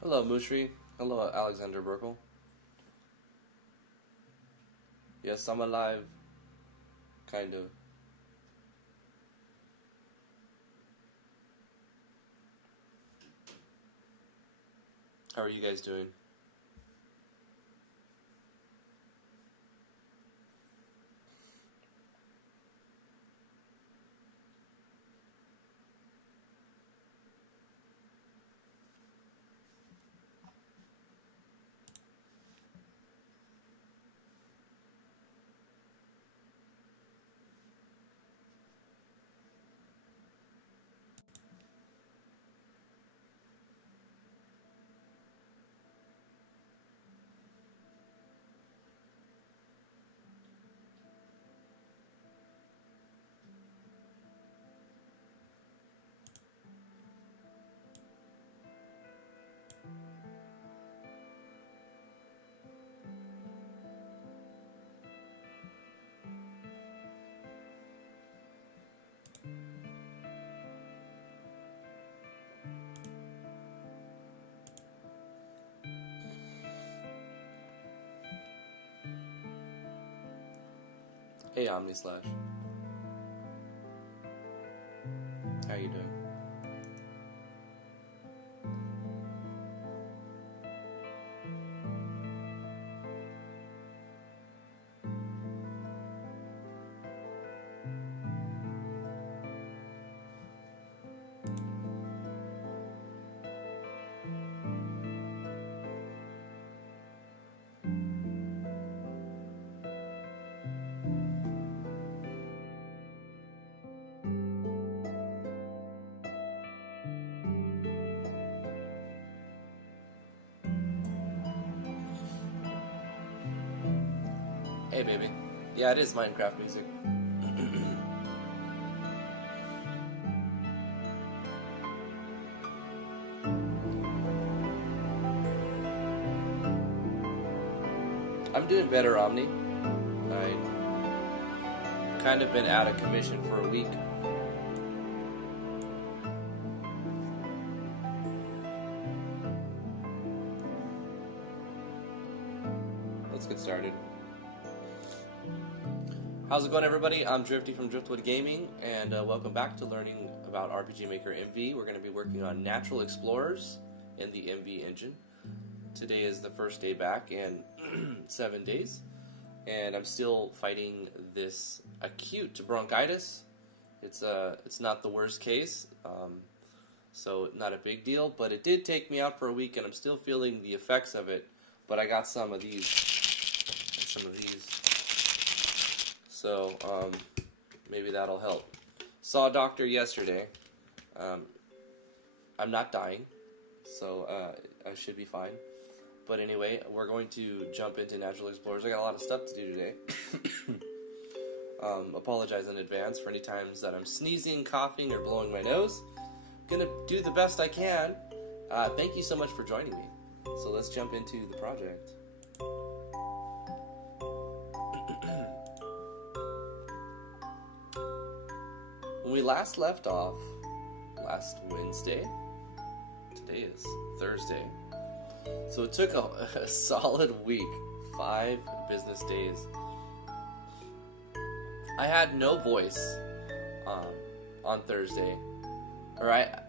Hello, Mushri. Hello, Alexander Burkle. Yes, I'm alive. Kind of. How are you guys doing? Hey, Omni Slash. How you doing? Hey, baby. Yeah, it is Minecraft music. I'm doing better, Omni. I kind of been out of commission for a week. Let's get started. How's it going, everybody? I'm Drifty from Driftwood Gaming, and welcome back to learning about RPG Maker MV. We're going to be working on Natural Explorers in the MV engine. Today is the first day back in 7 days, and I'm still fighting this acute bronchitis. It's not the worst case, so not a big deal, but it did take me out for a week, and I'm still feeling the effects of it, but I got some of these and some of these. So, maybe that'll help. Saw a doctor yesterday. I'm not dying, so I should be fine. But anyway, we're going to jump into Natural Explorers. I got a lot of stuff to do today. Apologize in advance for any times that I'm sneezing, coughing, or blowing my nose. Gonna do the best I can. Thank you so much for joining me. So let's jump into the project. When we last left off, last Wednesday, today is Thursday, so it took a solid week, 5 business days. I had no voice on Thursday,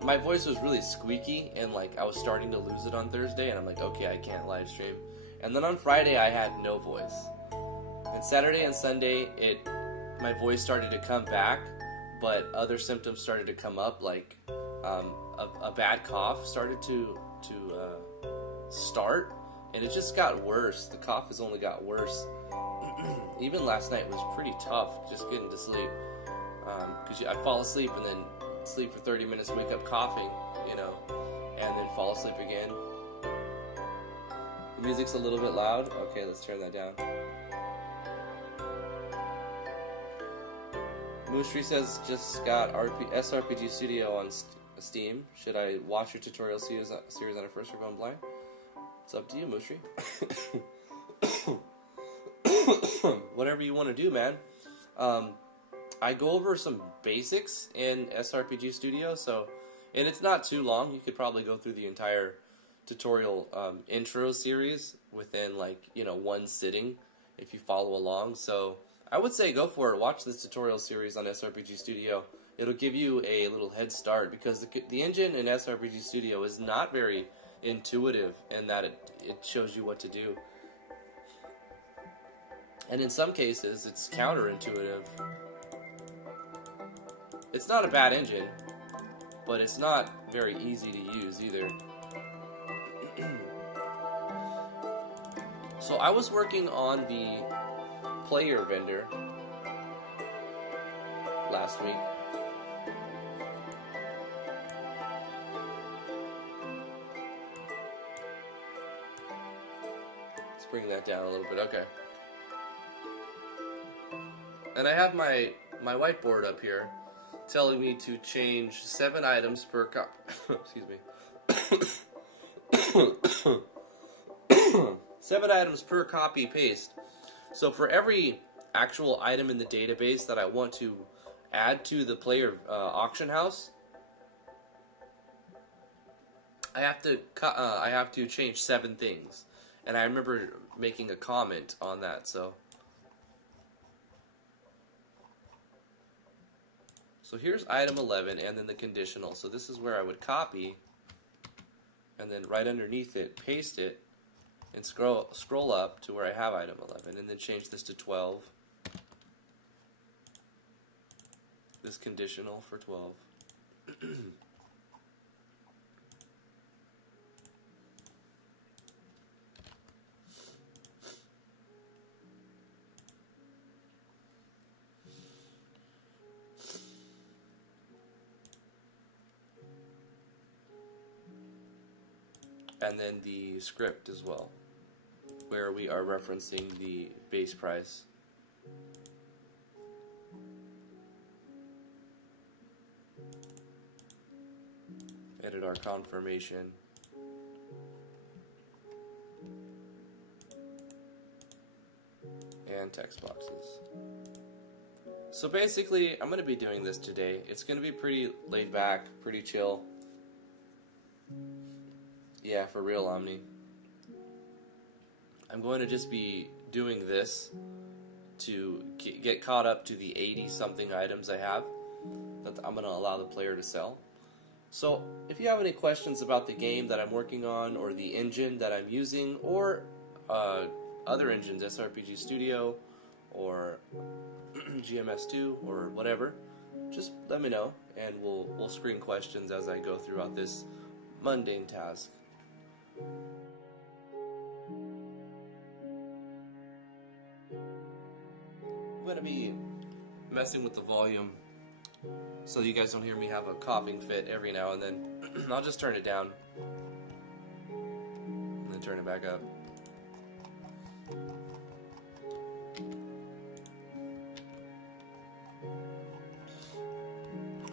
my voice was really squeaky, and like I was starting to lose it on Thursday, and I'm like, okay, I can't live stream. And then on Friday, I had no voice, and Saturday and Sunday, my voice started to come back. But other symptoms started to come up, like a bad cough started to start, and it just got worse. The cough has only got worse. Even last night was pretty tough, just getting to sleep, because I fall asleep and then sleep for 30 minutes, wake up coughing, you know, and then fall asleep again. The music's a little bit loud. Okay, let's turn that down. Mushri says, just got SRPG Studio on Steam. Should I watch your tutorial series on a first or going blind? It's up to you, Mushri. Whatever you want to do, man. I go over some basics in SRPG Studio, so And it's not too long. You could probably go through the entire tutorial intro series within, like, you know, one sitting if you follow along. So I would say go for it. Watch this tutorial series on SRPG Studio. It'll give you a little head start, because the engine in SRPG Studio is not very intuitive in that it shows you what to do. And in some cases, it's counterintuitive. It's not a bad engine, but it's not very easy to use either. So I was working on the player vendor last week. Let's bring that down a little bit. Okay. And I have my whiteboard up here telling me to change 7 items per excuse me. 7 items per copy paste. So for every actual item in the database that I want to add to the player auction house, I have to change 7 things. And I remember making a comment on that. So here's item 11 and then the conditional. So this is where I would copy, and then right underneath it, paste it, and scroll up to where I have item 11, and then change this to 12. This conditional for 12. And then the script as well, where we are referencing the base price. Edit our confirmation. And text boxes. So basically, I'm going to be doing this today. It's going to be pretty laid back, pretty chill. Yeah, for real, Omni. I'm going to just be doing this to get caught up to the 80-something items I have that I'm going to allow the player to sell. So, if you have any questions about the game that I'm working on, or the engine that I'm using, or other engines, SRPG Studio, or GMS2, or whatever, just let me know, and we'll screen questions as I go throughout this mundane task. I'm going to be messing with the volume so you guys don't hear me have a coughing fit every now and then. I'll just turn it down and then turn it back up.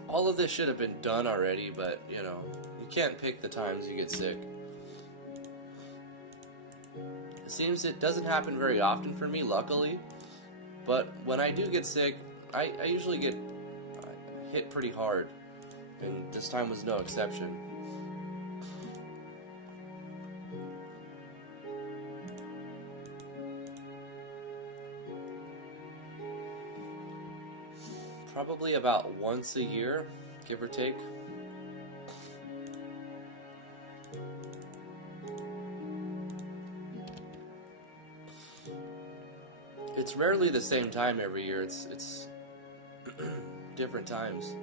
All of this should have been done already, but you know, you can't pick the times you get sick. It seems it doesn't happen very often for me, luckily, but when I do get sick, I usually get hit pretty hard, and this time was no exception. Probably about once a year, give or take. It's rarely the same time every year. It's different times.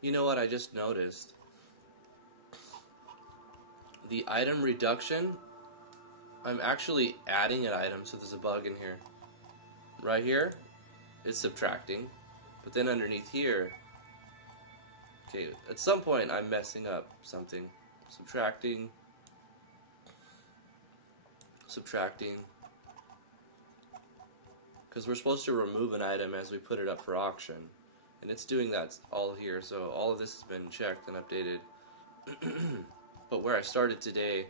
You know what I just noticed? The item reduction, I'm actually adding an item, so there's a bug in here. Right here, it's subtracting, but then underneath here, okay, at some point I'm messing up something. Subtracting, because we're supposed to remove an item as we put it up for auction, and it's doing that all here, so all of this has been checked and updated. But where I started today,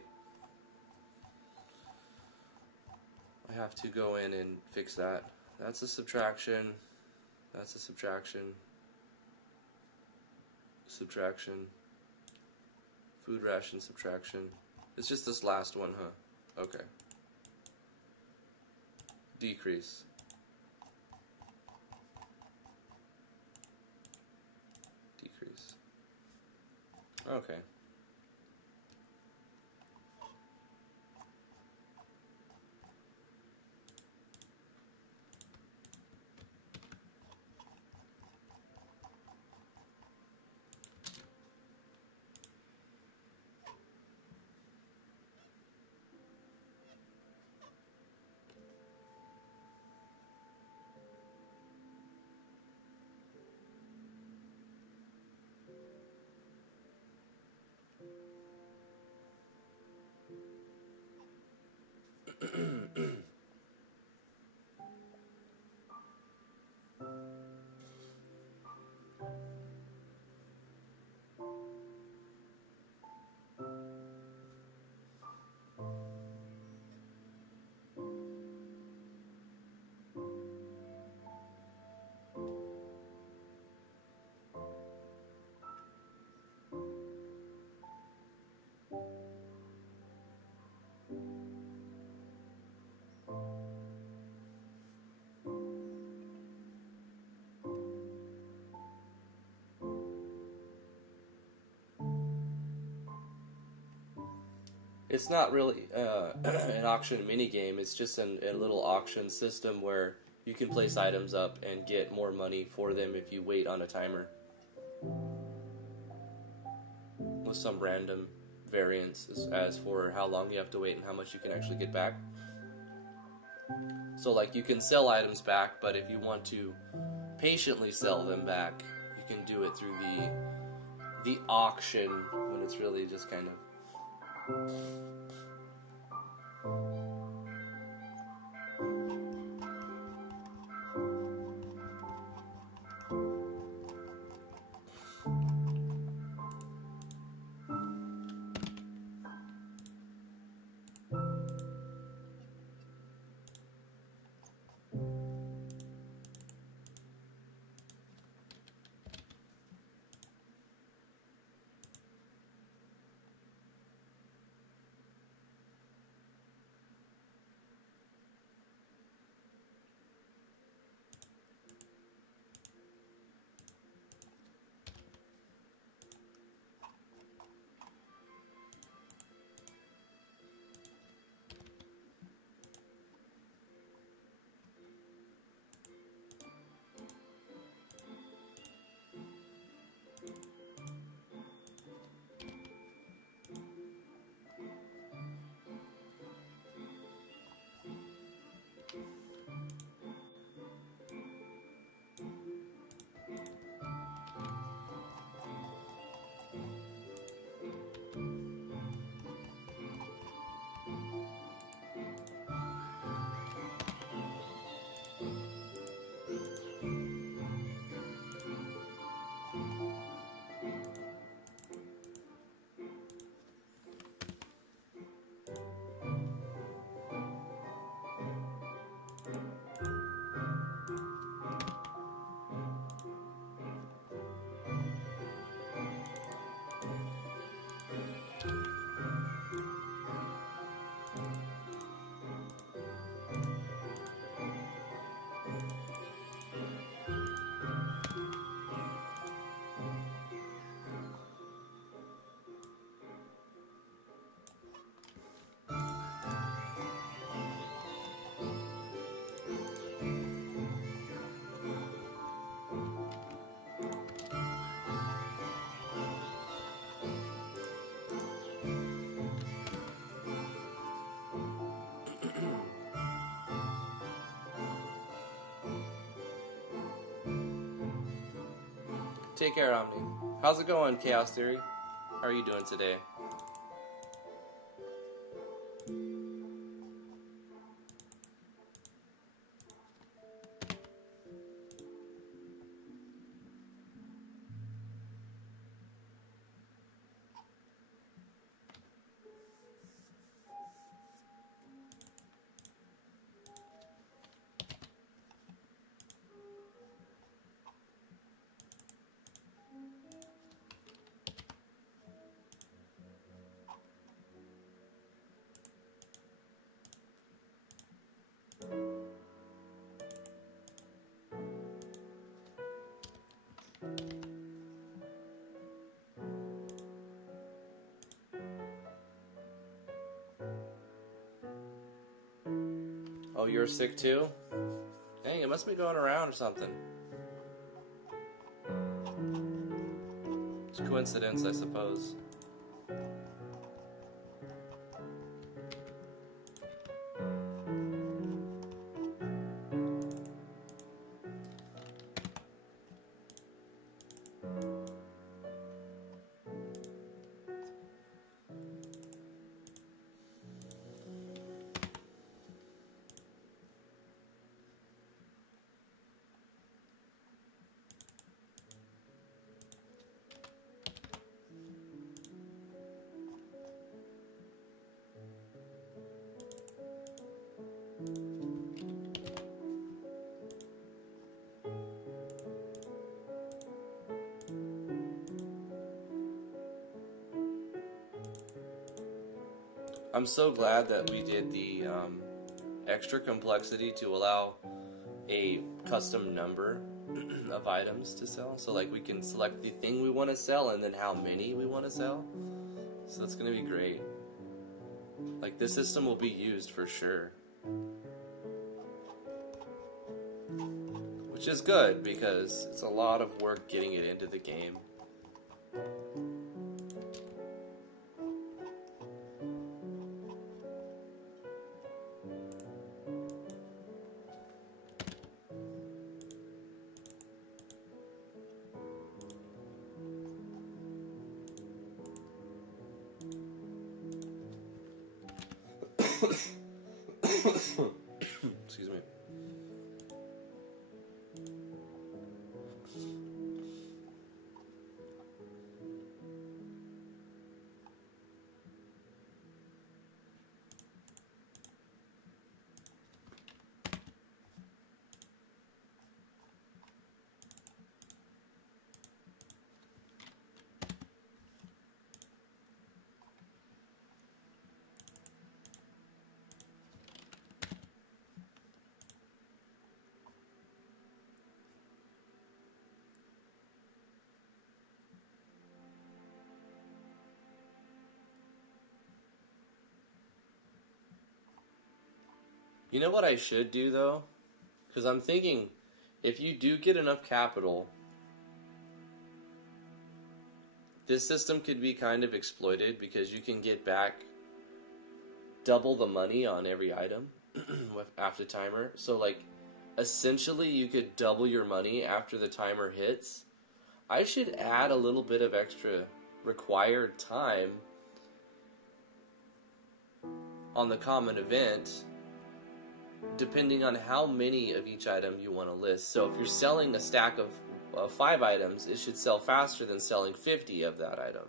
I have to go in and fix that. That's a subtraction, that's a subtraction, food ration subtraction. It's just this last one, huh? Okay. Decrease. Okay. It's not really an auction minigame, it's just a little auction system where you can place items up and get more money for them if you wait on a timer. With some random variance as for how long you have to wait and how much you can actually get back. So like you can sell items back, but if you want to patiently sell them back, you can do it through the auction when it's really just kind of... Take care, Omni. How's it going, Chaos Theory? How are you doing today? Oh, you're sick too? Dang, it must be going around or something. It's a coincidence, I suppose. I'm so glad that we did the extra complexity to allow a custom number of items to sell. So like we can select the thing we want to sell and then how many we want to sell. So that's going to be great. Like this system will be used for sure. Which is good because it's a lot of work getting it into the game. Excuse me. You know what I should do, though? Because I'm thinking, if you do get enough capital, this system could be kind of exploited because you can get back double the money on every item after timer. So, like, essentially you could double your money after the timer hits. I should add a little bit of extra required time on the common event, depending on how many of each item you want to list. So if you're selling a stack of 5 items, it should sell faster than selling 50 of that item.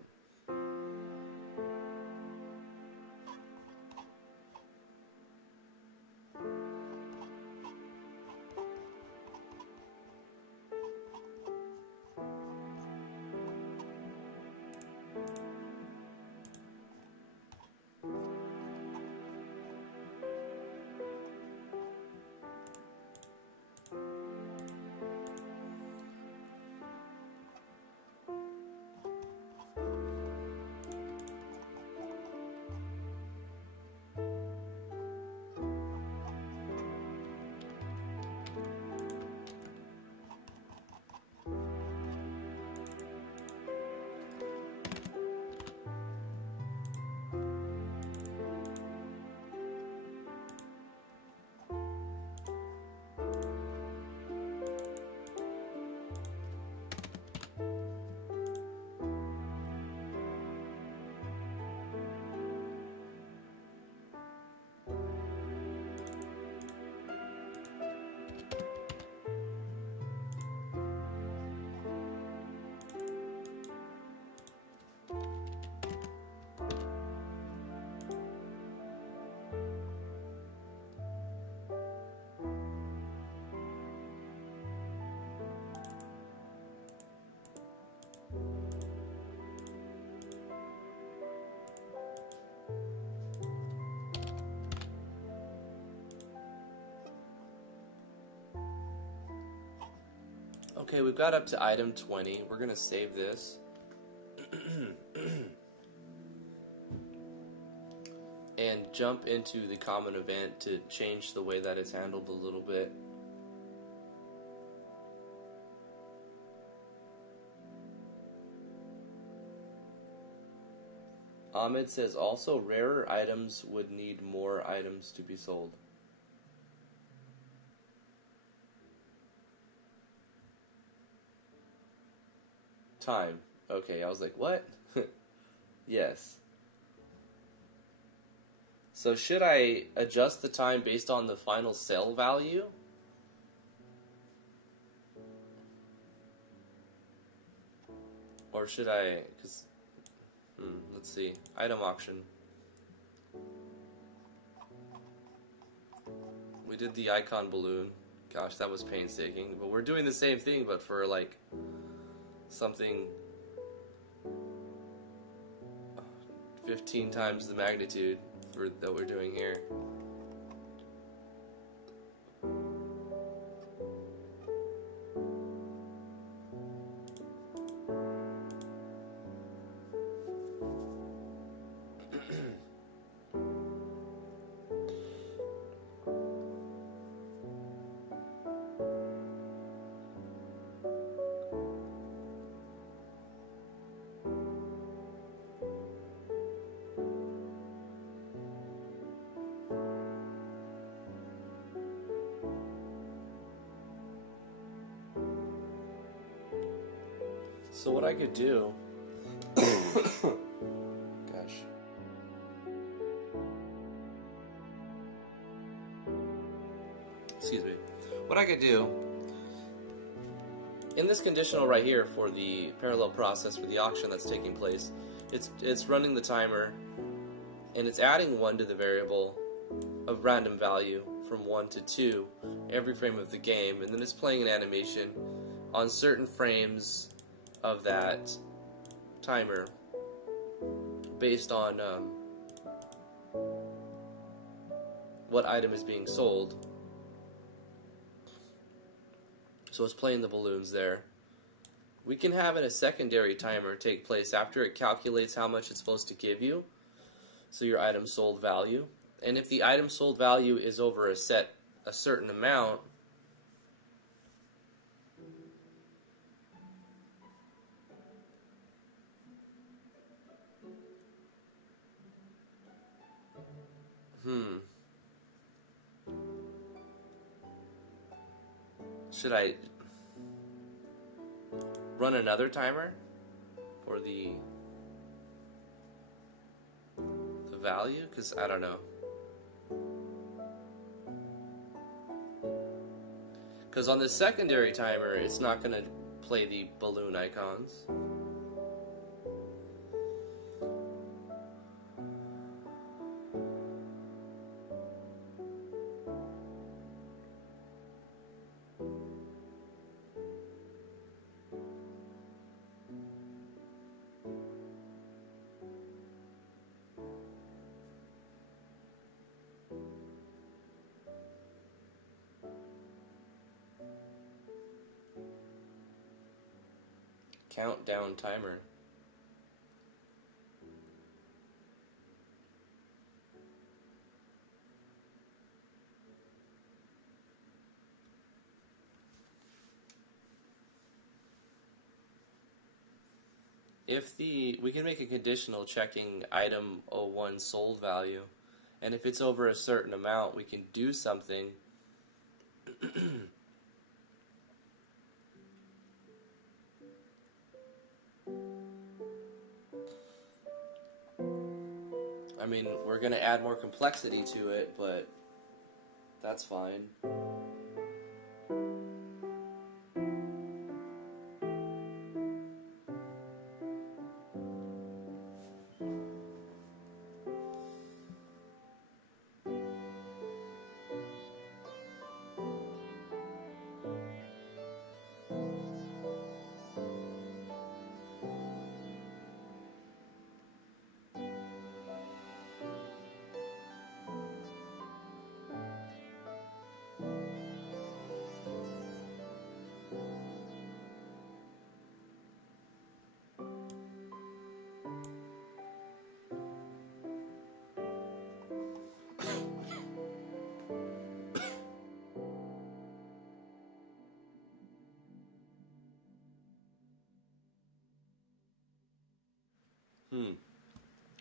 Okay, we've got up to item 20. We're going to save this. And jump into the common event to change the way that it's handled a little bit. Ahmed says also rarer items would need more items to be sold. Time. Okay, I was like, what? Yes. So should I adjust the time based on the final sell value? Or should I, because, let's see, item auction. We did the icon balloon. Gosh, that was painstaking. But we're doing the same thing, but for like something 15 times the magnitude that we're doing here. So what I could do, gosh, excuse me, what I could do, in this conditional right here for the parallel process for the auction that's taking place, it's running the timer, and it's adding 1 to the variable of random value from 1 to 2 every frame of the game, and then it's playing an animation on certain frames of that timer based on what item is being sold. So it's playing the balloons there. We can have a secondary timer take place after it calculates how much it's supposed to give you, so your item sold value. And if the item sold value is over a certain amount, should I run another timer for the value? Because I don't know. Because on the secondary timer, it's not going to play the balloon icons. Countdown timer. We can make a conditional checking item 01 sold value, and if it's over a certain amount, we can do something. I mean, we're going to add more complexity to it, but that's fine.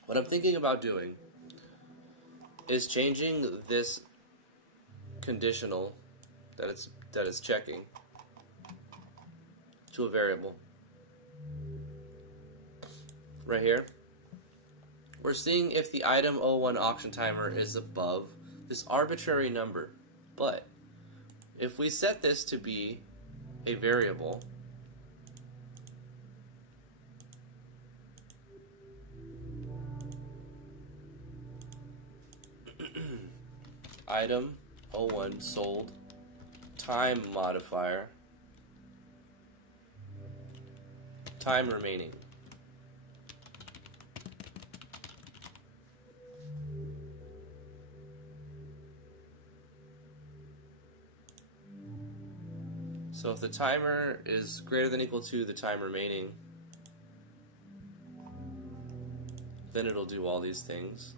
What I'm thinking about doing is changing this conditional that it's checking to a variable. Right here, we're seeing if the item 01 auction timer is above this arbitrary number. But if we set this to be a variable, item 01 sold, time modifier, time remaining. So if the timer is greater than or equal to the time remaining, then it'll do all these things.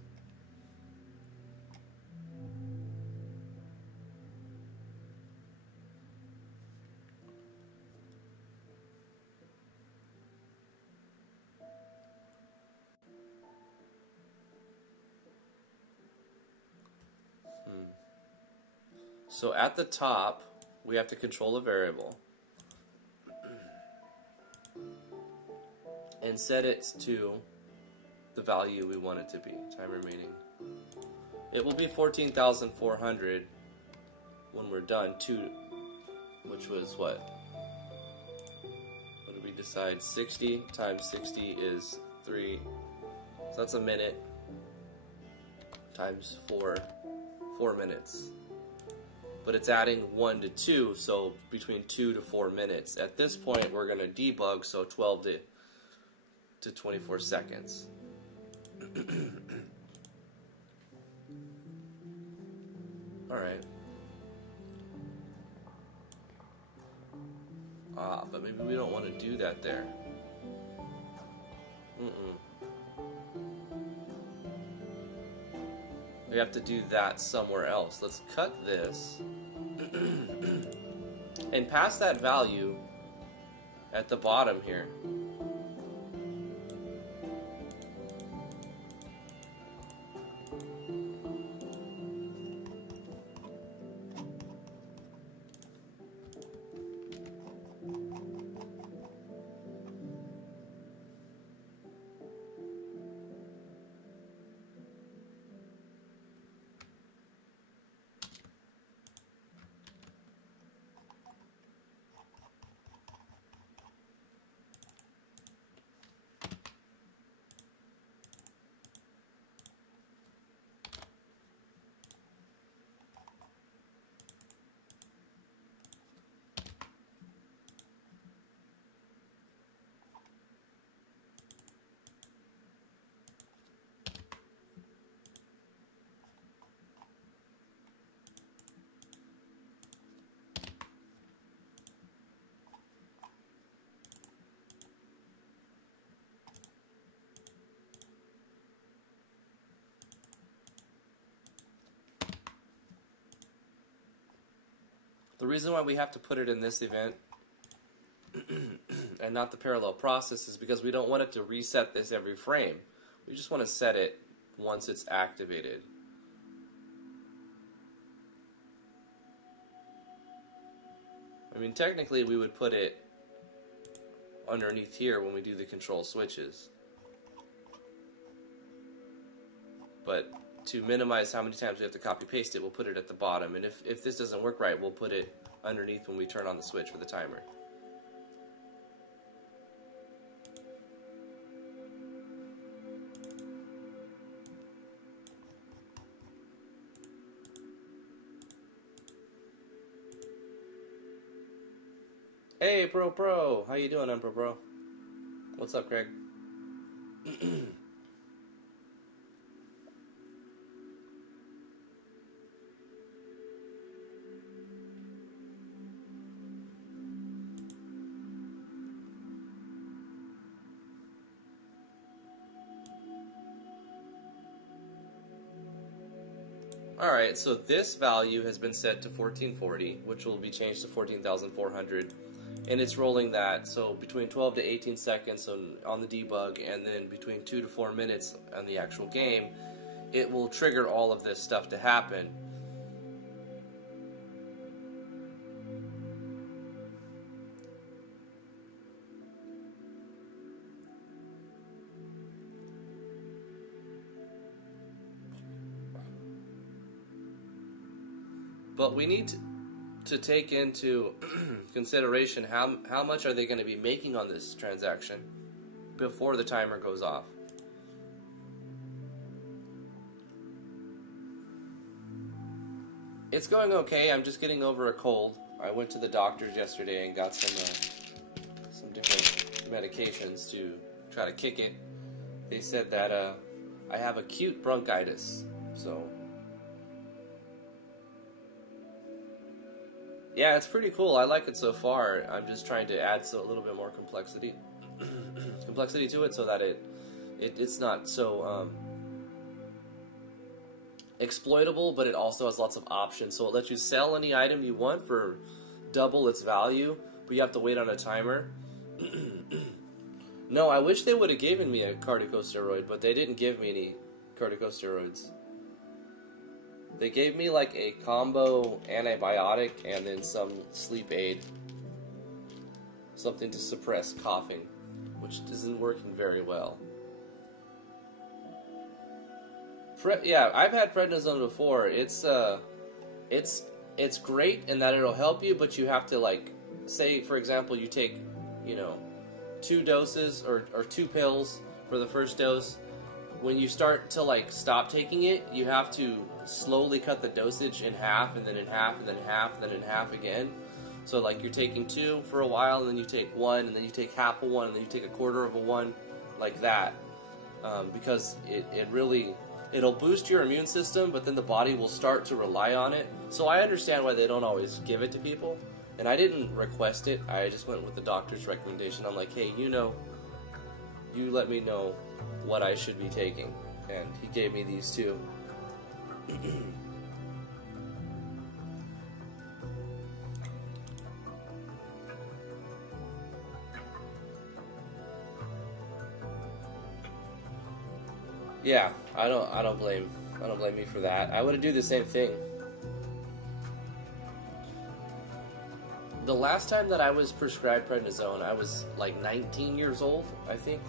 So at the top, we have to control a variable and set it to the value we want it to be, time remaining. It will be 14,400 when we're done, which was what? What did we decide? 60 times 60 is 3, so that's a minute, times 4 minutes. But it's adding 1 to 2, so between 2 to 4 minutes. At this point, we're going to debug, so 12 to 24 seconds. Alright. But maybe we don't want to do that there. We have to do that somewhere else. Let's cut this and pass that value at the bottom here. The reason why we have to put it in this event and not the parallel process is because we don't want it to reset this every frame. We just want to set it once it's activated. I mean, technically we would put it underneath here when we do the control switches. But to minimize how many times we have to copy paste it, we'll put it at the bottom. And if this doesn't work right, we'll put it underneath when we turn on the switch for the timer. Hey, Pro, how you doing, Pro? What's up, Craig? Alright, so this value has been set to 1440, which will be changed to 14,400 and it's rolling that, so between 12 to 18 seconds on the debug, and then between 2 to 4 minutes on the actual game, it will trigger all of this stuff to happen. But we need to take into consideration how much are they going to be making on this transaction before the timer goes off. It's going okay. I'm just getting over a cold. I went to the doctor's yesterday and got some different medications to try to kick it. They said that I have acute bronchitis, so... Yeah, it's pretty cool. I like it so far. I'm just trying to add a little bit more complexity to it, so that it's not so exploitable, but it also has lots of options. So it lets you sell any item you want for double its value, but you have to wait on a timer. No, I wish they would have given me a corticosteroid, but they didn't give me any corticosteroids. They gave me like a combo antibiotic and then some sleep aid. Something to suppress coughing, which isn't working very well. Yeah, I've had prednisone before. It's great in that it'll help you, but you have to, like, say for example you take, 2 doses or 2 pills for the first dose. When you start to, like, stop taking it, you have to slowly cut the dosage in half, and then in half, and then in half, and then in half again. So, like, you're taking 2 for a while, and then you take 1, and then you take half of 1, and then you take a quarter of a 1, like that. Because it'll boost your immune system, but then the body will start to rely on it. So I understand why they don't always give it to people. And I didn't request it. I just went with the doctor's recommendation. I'm like, hey, you let me know what I should be taking. And he gave me these 2. Yeah, I don't blame me for that. I would do the same thing. The last time that I was prescribed prednisone, I was like 19 years old, I think.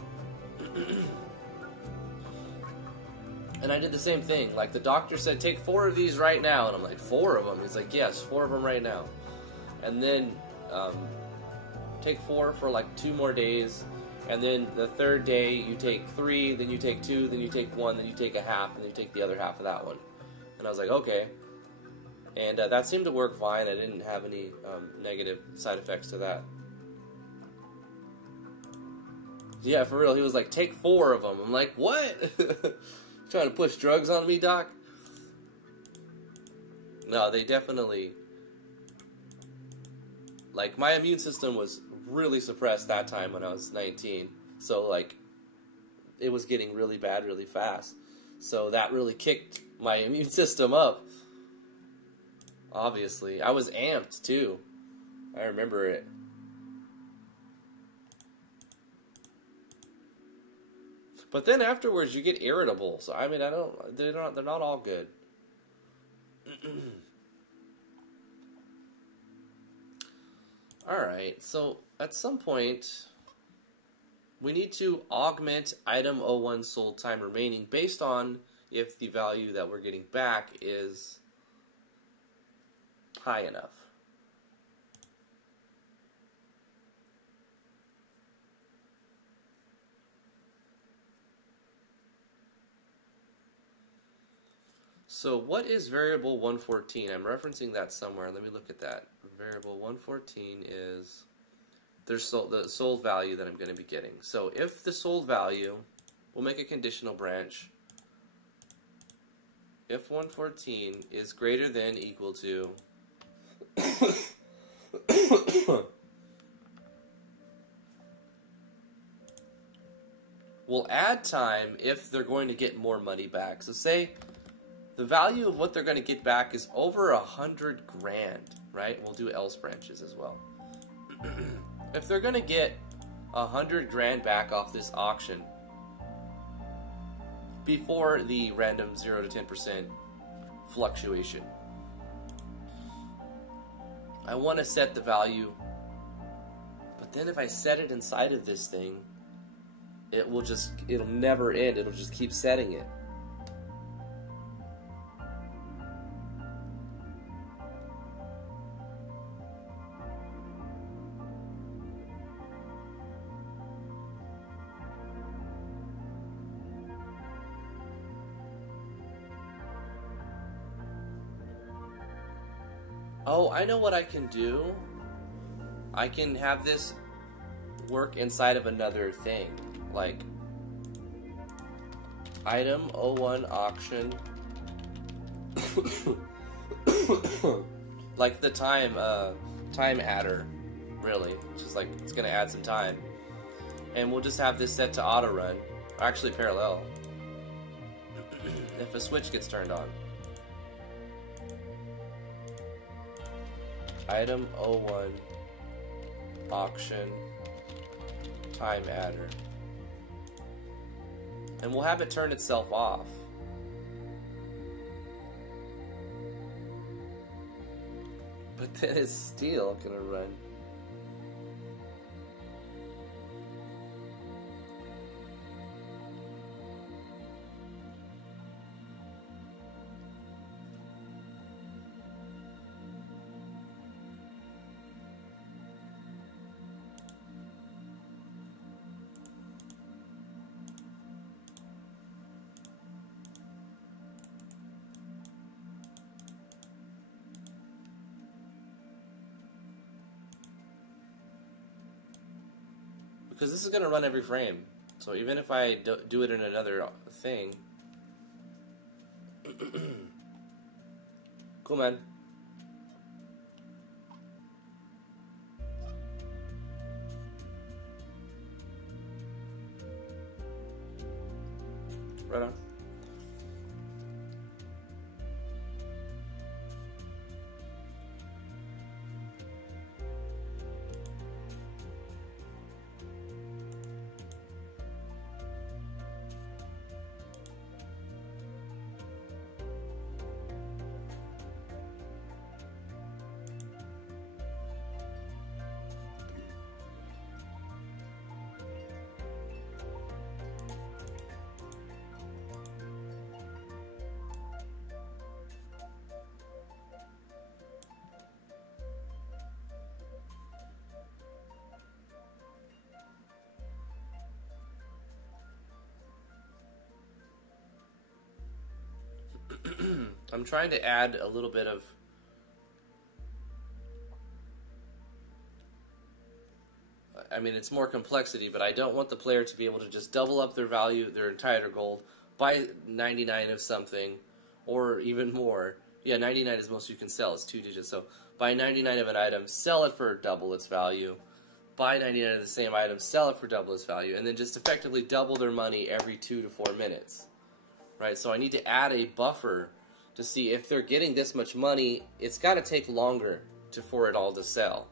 And I did the same thing. Like, the doctor said, take 4 of these right now. And I'm like, 4 of them? He's like, yes, 4 of them right now. And then take 4 for like 2 more days. And then the 3rd day, you take 3, then you take 2, then you take 1, then you take a half, and then you take the other half of that one. And I was like, okay. And that seemed to work fine. I didn't have any negative side effects to that. Yeah, for real. He was like, take 4 of them. I'm like, what? Trying to push drugs on me, doc? No, they definitely... Like, my immune system was really suppressed that time when I was 19. So, like, it was getting really bad really fast. So that really kicked my immune system up. Obviously. I was amped, too. I remember it. But then afterwards, you get irritable. So, I mean, they're not all good. Alright, so at some point, we need to augment item 01 sold time remaining based on if the value that we're getting back is high enough. So what is variable 114? I'm referencing that somewhere. Let me look at that. Variable 114 is the sold value that I'm going to be getting. So if the sold value, we'll make a conditional branch. If 114 is greater than equal to we'll add time if they're going to get more money back. So say the value of what they're going to get back is over 100 grand, right? We'll do else branches as well. if they're gonna get 100 grand back off this auction before the random 0 to 10% fluctuation, I want to set the value, but then if I set it inside of this thing, it'll never end. It'll just keep setting it. Oh, I know what I can do. I can have this work inside of another thing. Like, item 01 auction. Like the time adder, really. It's just like, it's gonna add some time. And we'll just have this set to auto run. Or actually parallel. If a switch gets turned on. Item 01 auction time adder. And we'll have it turn itself off. But then it's still gonna run. Because this is going to run every frame. So even if I do it in another thing... Cool, man. Right on. I'm trying to add a little bit of it's more complexity, but I don't want the player to be able to just double up their value, their entire gold, buy 99 of something, or even more. Yeah, 99 is most you can sell. It's 2 digits. So buy 99 of an item, sell it for double its value. Buy 99 of the same item, sell it for double its value, and then just effectively double their money every 2 to 4 minutes. Right? So I need to add a buffer to see if they're getting this much money. It's got to take longer for it all to sell.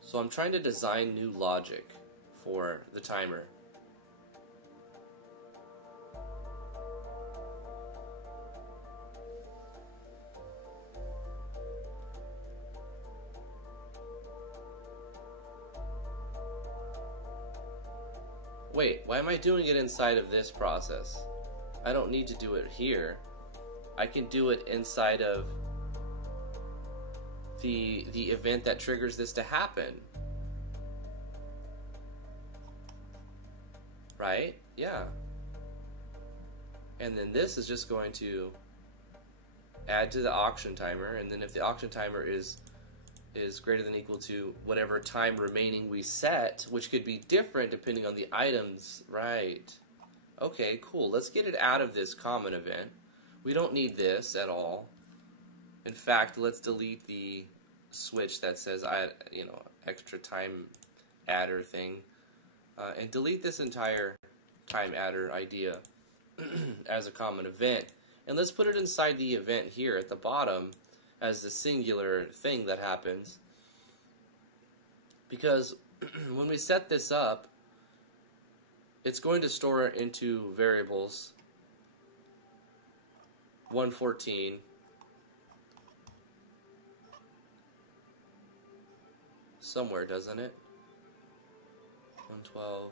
So I'm trying to design new logic for the timer. Wait, why am I doing it inside of this process? I don't need to do it here. I can do it inside of the event that triggers this to happen. Right? Yeah. And then this is just going to add to the auction timer, and then if the auction timer is greater than or equal to whatever time remaining we set, which could be different depending on the items. Right. Okay, cool. Let's get it out of this common event. We don't need this at all. In fact, let's delete the switch that says, extra time adder thing. And delete this entire time adder idea. as a common event. And let's put it inside the event here at the bottom as the singular thing that happens. Because when we set this up, it's going to store it into variables 114 somewhere, doesn't it? 112.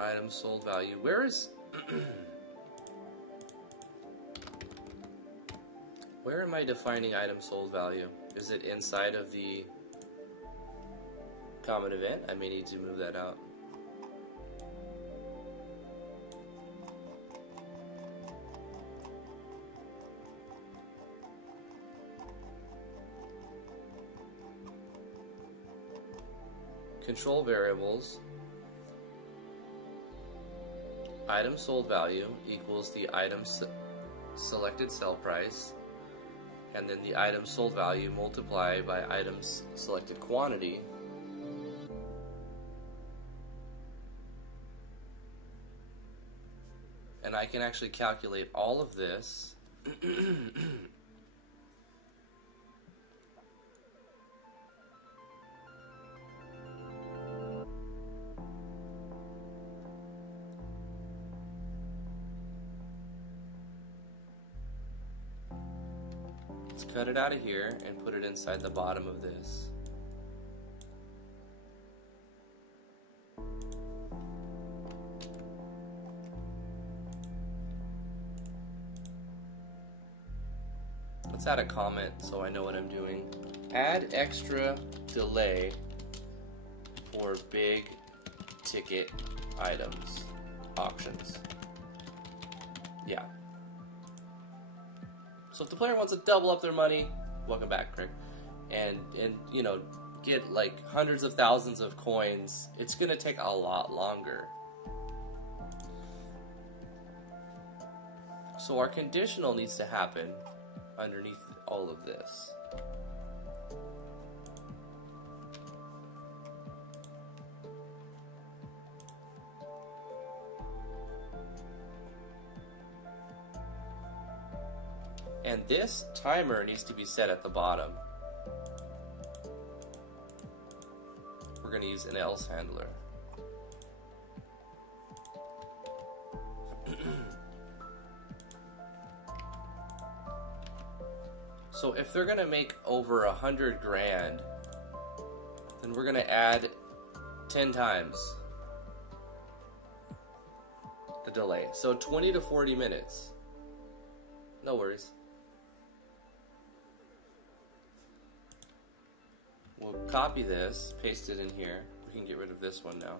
Item sold value. Where is... Where am I defining item sold value? Is it inside of the common event? I may need to move that out. Control variables. Item sold value equals the item selected sell price, and then the item sold value multiplied by items selected quantity. And I can actually calculate all of this Let's cut it out of here and put it inside the bottom of this. Let's add a comment so I know what I'm doing. Add extra delay for big ticket items, auctions. Yeah. So if the player wants to double up their money, welcome back, Craig, and you know, get like hundreds of thousands of coins, it's gonna take a lot longer. So our conditional needs to happen underneath all of this. And this timer needs to be set at the bottom. We're going to use an else handler. So if they're going to make over 100 grand, then we're going to add 10 times the delay. So 20 to 40 minutes. No worries. We'll copy this, paste it in here. We can get rid of this one now.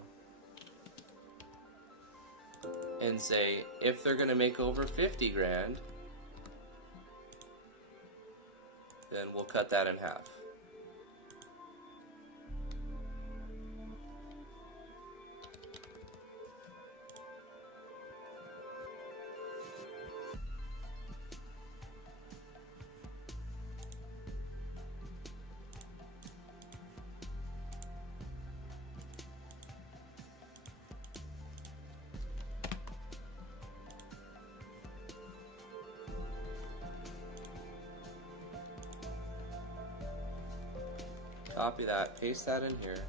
And say, if they're going to make over 50 grand, then we'll cut that in half. Copy that, paste that in here.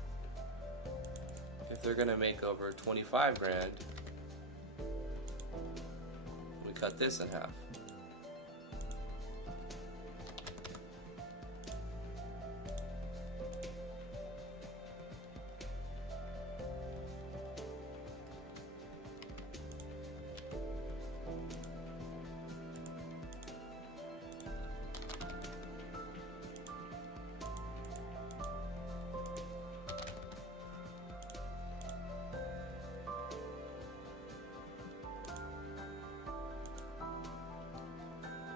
If they're gonna make over 25 grand, we cut this in half.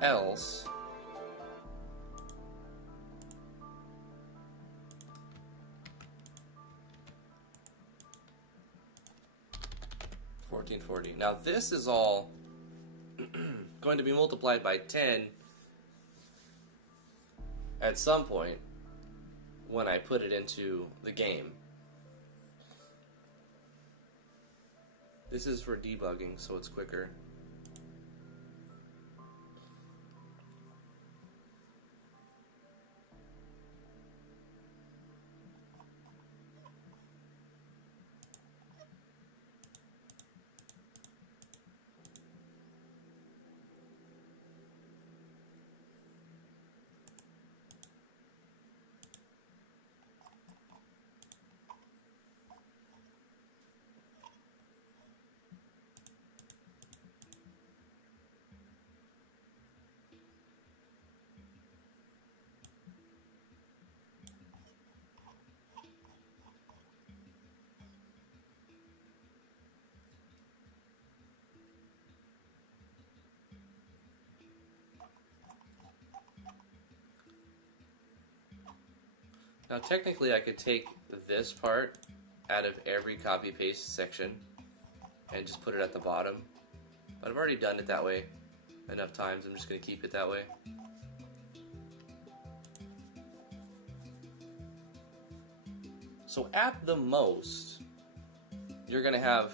else, $14.40. Now this is all going to be multiplied by 10 at some point when I put it into the game. This is for debugging, so it's quicker. Now technically I could take this part out of every copy-paste section and just put it at the bottom, but I've already done it that way enough times. I'm just going to keep it that way. So at the most, you're going to have,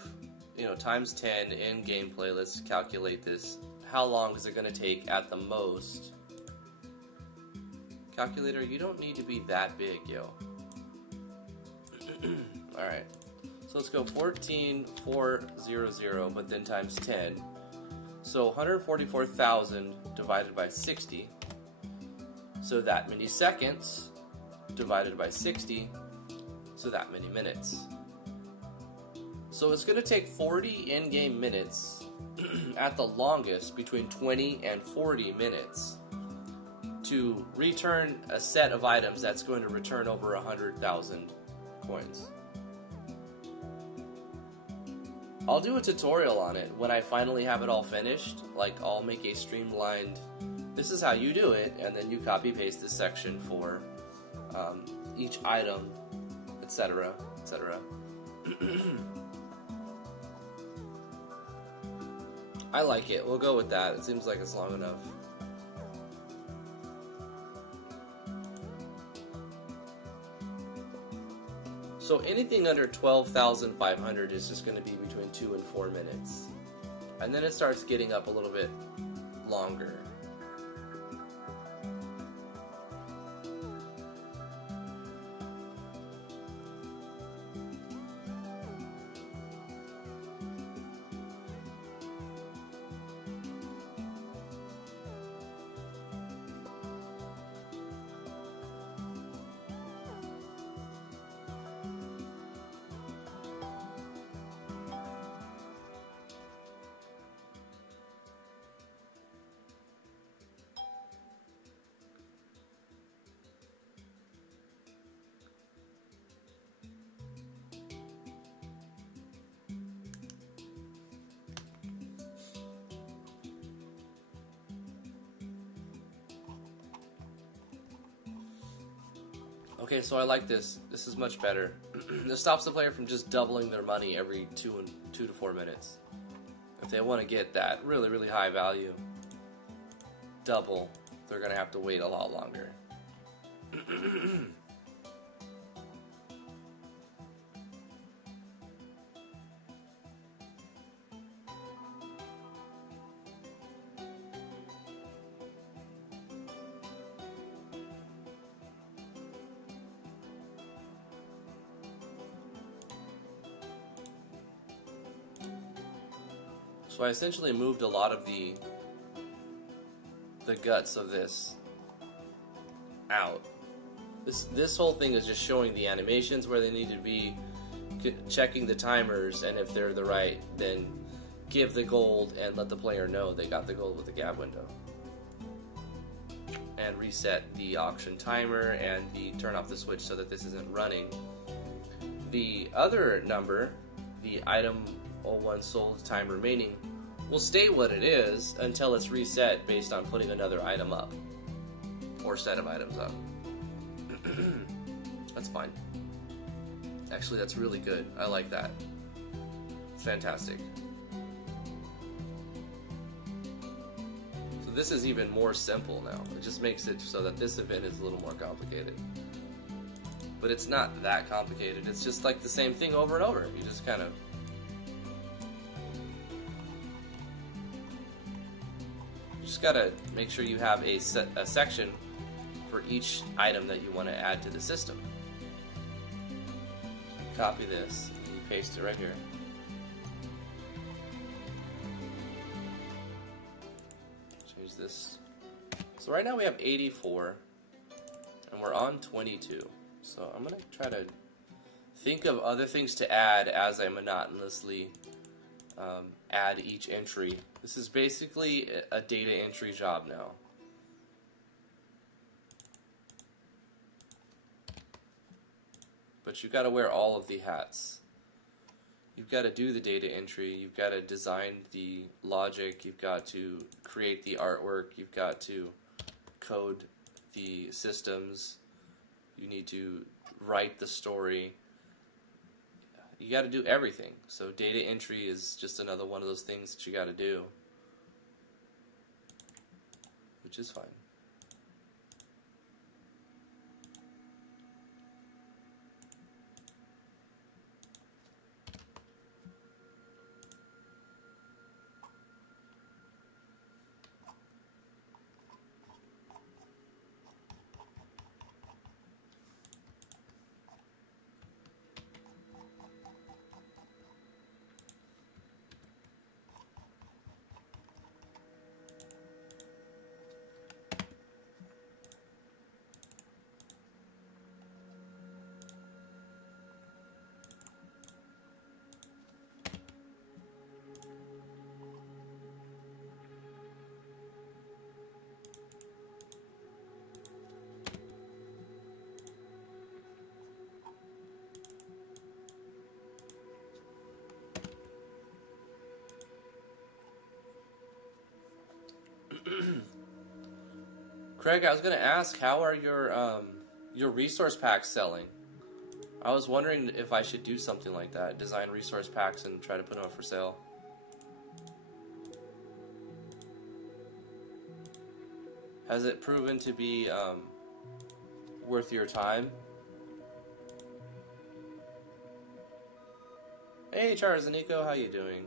you know, times 10 in gameplay. Let's calculate this. How long is it going to take at the most? Calculator, you don't need to be that big, yo. Alright, so let's go 14,400, but then times 10. So 144,000 divided by 60. So that many seconds divided by 60. So that many minutes. So it's going to take 40 in-game minutes at the longest, between 20 and 40 minutes, to return a set of items that's going to return over 100,000 coins. I'll do a tutorial on it when I finally have it all finished. Like, I'll make a streamlined, this is how you do it, and then you copy paste this section for each item, etc., etc. I like it. We'll go with that. It seems like it's long enough. So anything under 12,500 is just going to be between 2 and 4 minutes. And then it starts getting up a little bit longer. Okay, so I like this. This is much better. This stops the player from just doubling their money every 2 to 4 minutes. If they want to get that really, really high value, double, they're going to have to wait a lot longer. So I essentially moved a lot of the guts of this out. This whole thing is just showing the animations where they need to be, checking the timers, and if they're the right, then give the gold and let the player know they got the gold with the gap window. And reset the auction timer and turn off the switch so that this isn't running. The other number, the item 01 sold time remaining, will stay what it is until it's reset based on putting another item up. Or set of items up. That's fine. Actually, that's really good. I like that. Fantastic. So this is even more simple now. It just makes it so that this event is a little more complicated. But it's not that complicated. It's just like the same thing over and over. You just kind of... You just gotta make sure you have a section for each item that you want to add to the system. Copy this, and you paste it right here. Change this. So right now we have 84, and we're on 22. So I'm going to try to think of other things to add as I monotonously add each entry. This is basically a data entry job now. But you've got to wear all of the hats. You've got to do the data entry, you've got to design the logic, you've got to create the artwork, you've got to code the systems, you need to write the story. You got to do everything. So data entry is just another one of those things that you got to do, which is fine. Craig, I was going to ask, how are your resource packs selling? I was wondering if I should do something like that, design resource packs and try to put them up for sale. Has it proven to be worth your time? Hey, Charles and Nico, how you doing?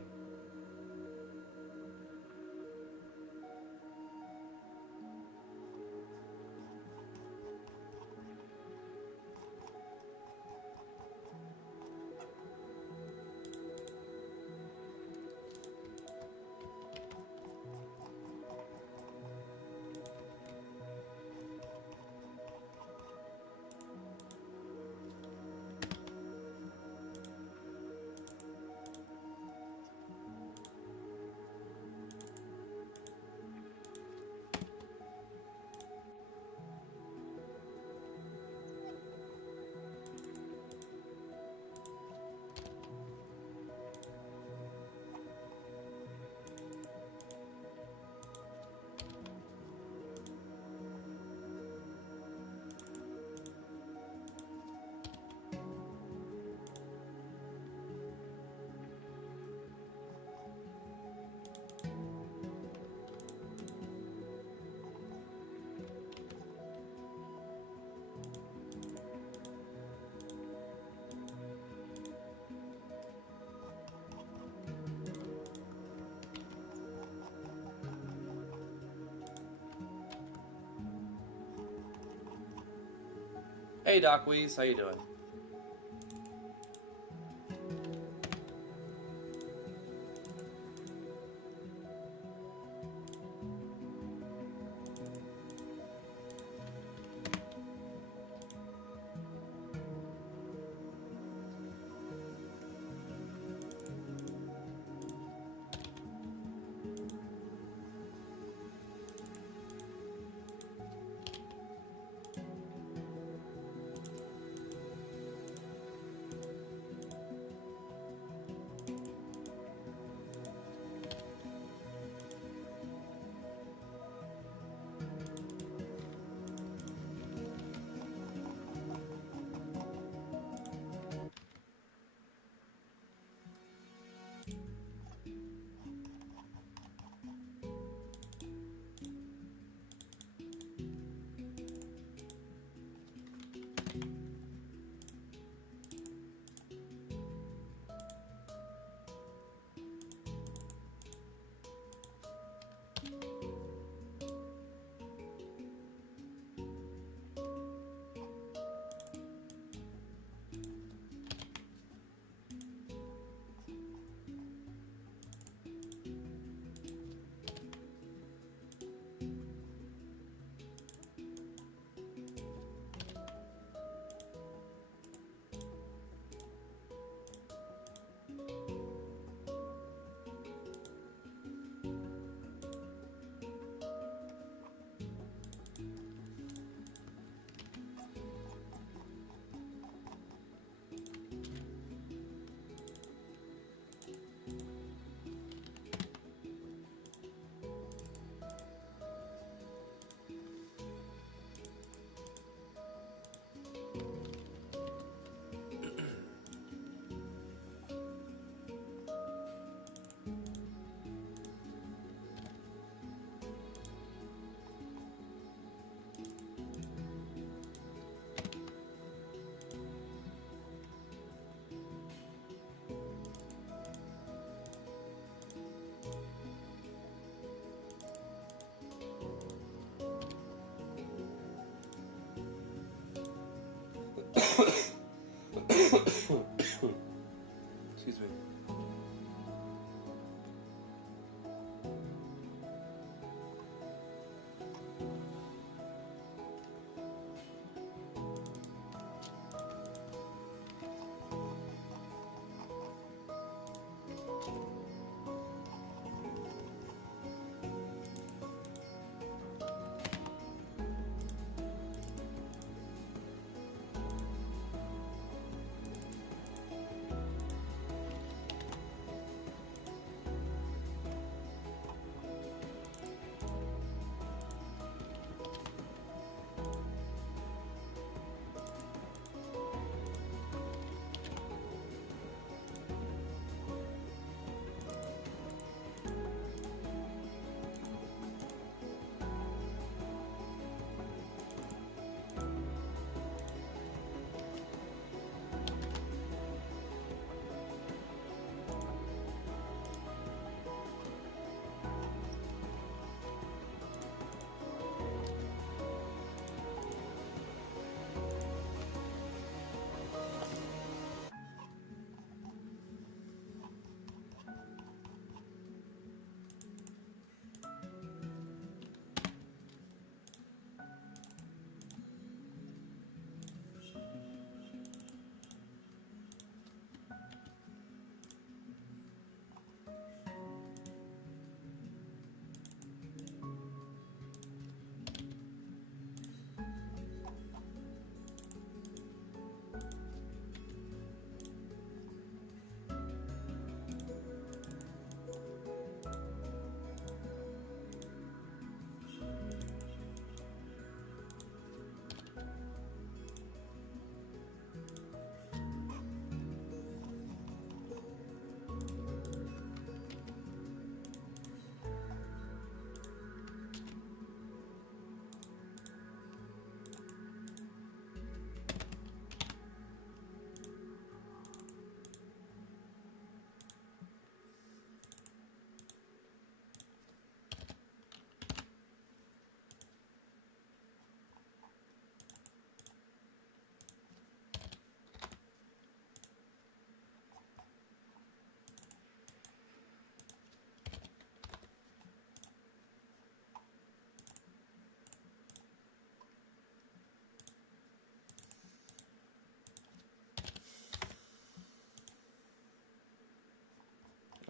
Hey Doc Weeze, how you doing?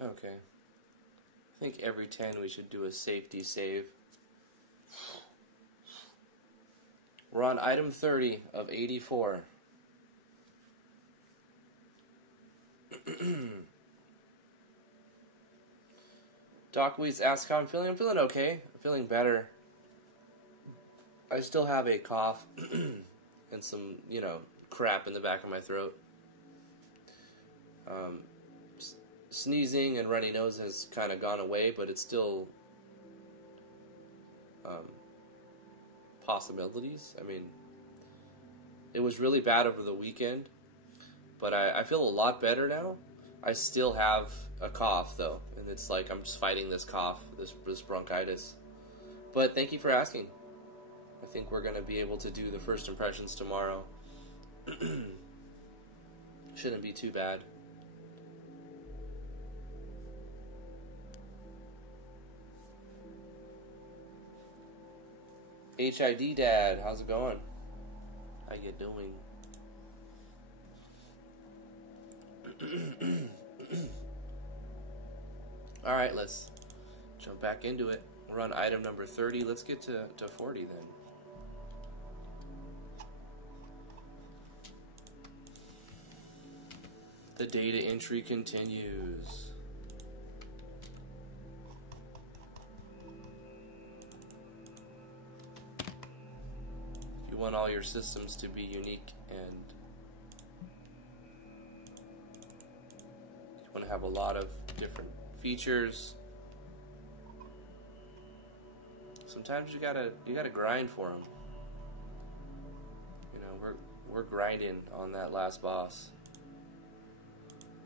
Okay. I think every 10 we should do a safety save. We're on item 30 of 84. Dockweeds asks how I'm feeling. I'm feeling okay. I'm feeling better. I still have a cough and some, crap in the back of my throat. Sneezing and runny nose has kind of gone away, but it's still possibilities. I mean, it was really bad over the weekend, but I feel a lot better now. I still have a cough, though, and it's like I'm just fighting this cough, this bronchitis. But thank you for asking. I think we're going to be able to do the first impressions tomorrow. Shouldn't be too bad. HID Dad, how's it going? How you doing? Alright, let's jump back into it. We're on item number 30. Let's get to 40 then. The data entry continues. You want all your systems to be unique, and you want to have a lot of different features. Sometimes you gotta grind for them. We're grinding on that last boss.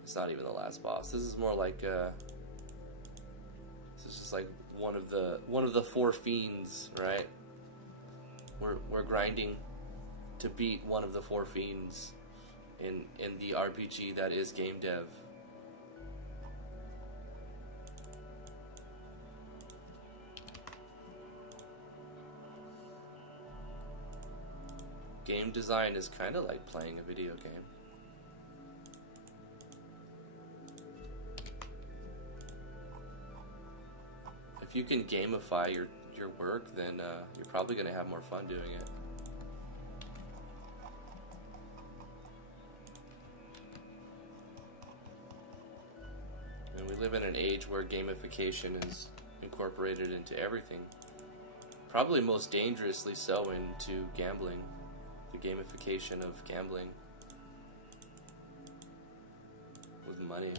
It's not even the last boss. This is more like this is just like one of the four fiends, right? We're grinding to beat one of the four fiends in the RPG that is game dev. Game design is kind of like playing a video game. If you can gamify your work, then you're probably going to have more fun doing it. And we live in an age where gamification is incorporated into everything. Probably most dangerously so into gambling. The gamification of gambling with money.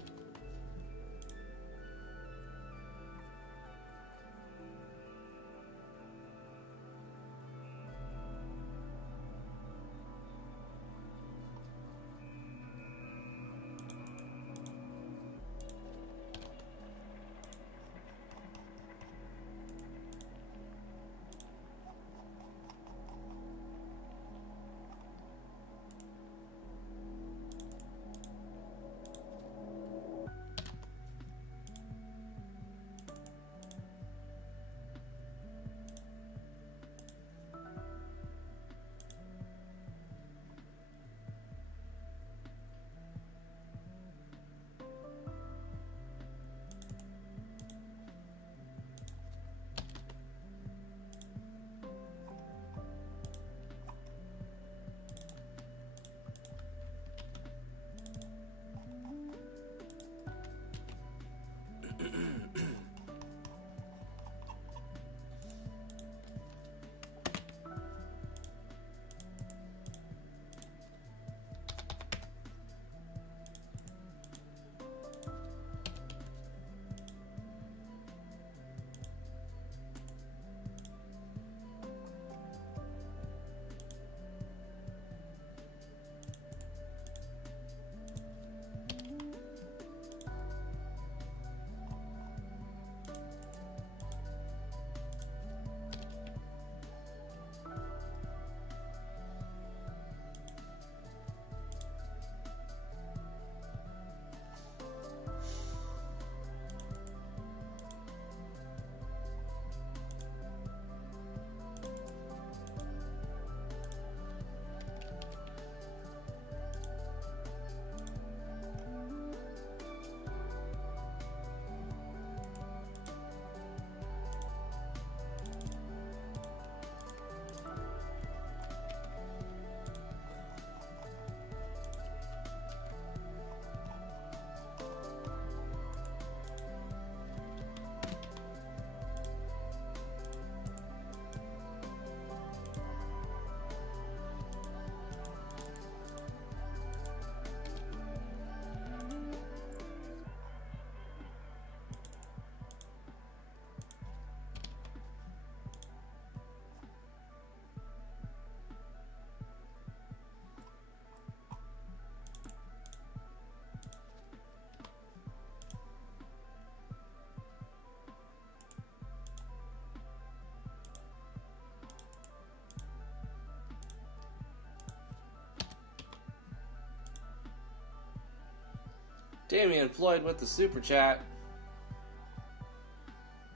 Damian Floyd with the super chat.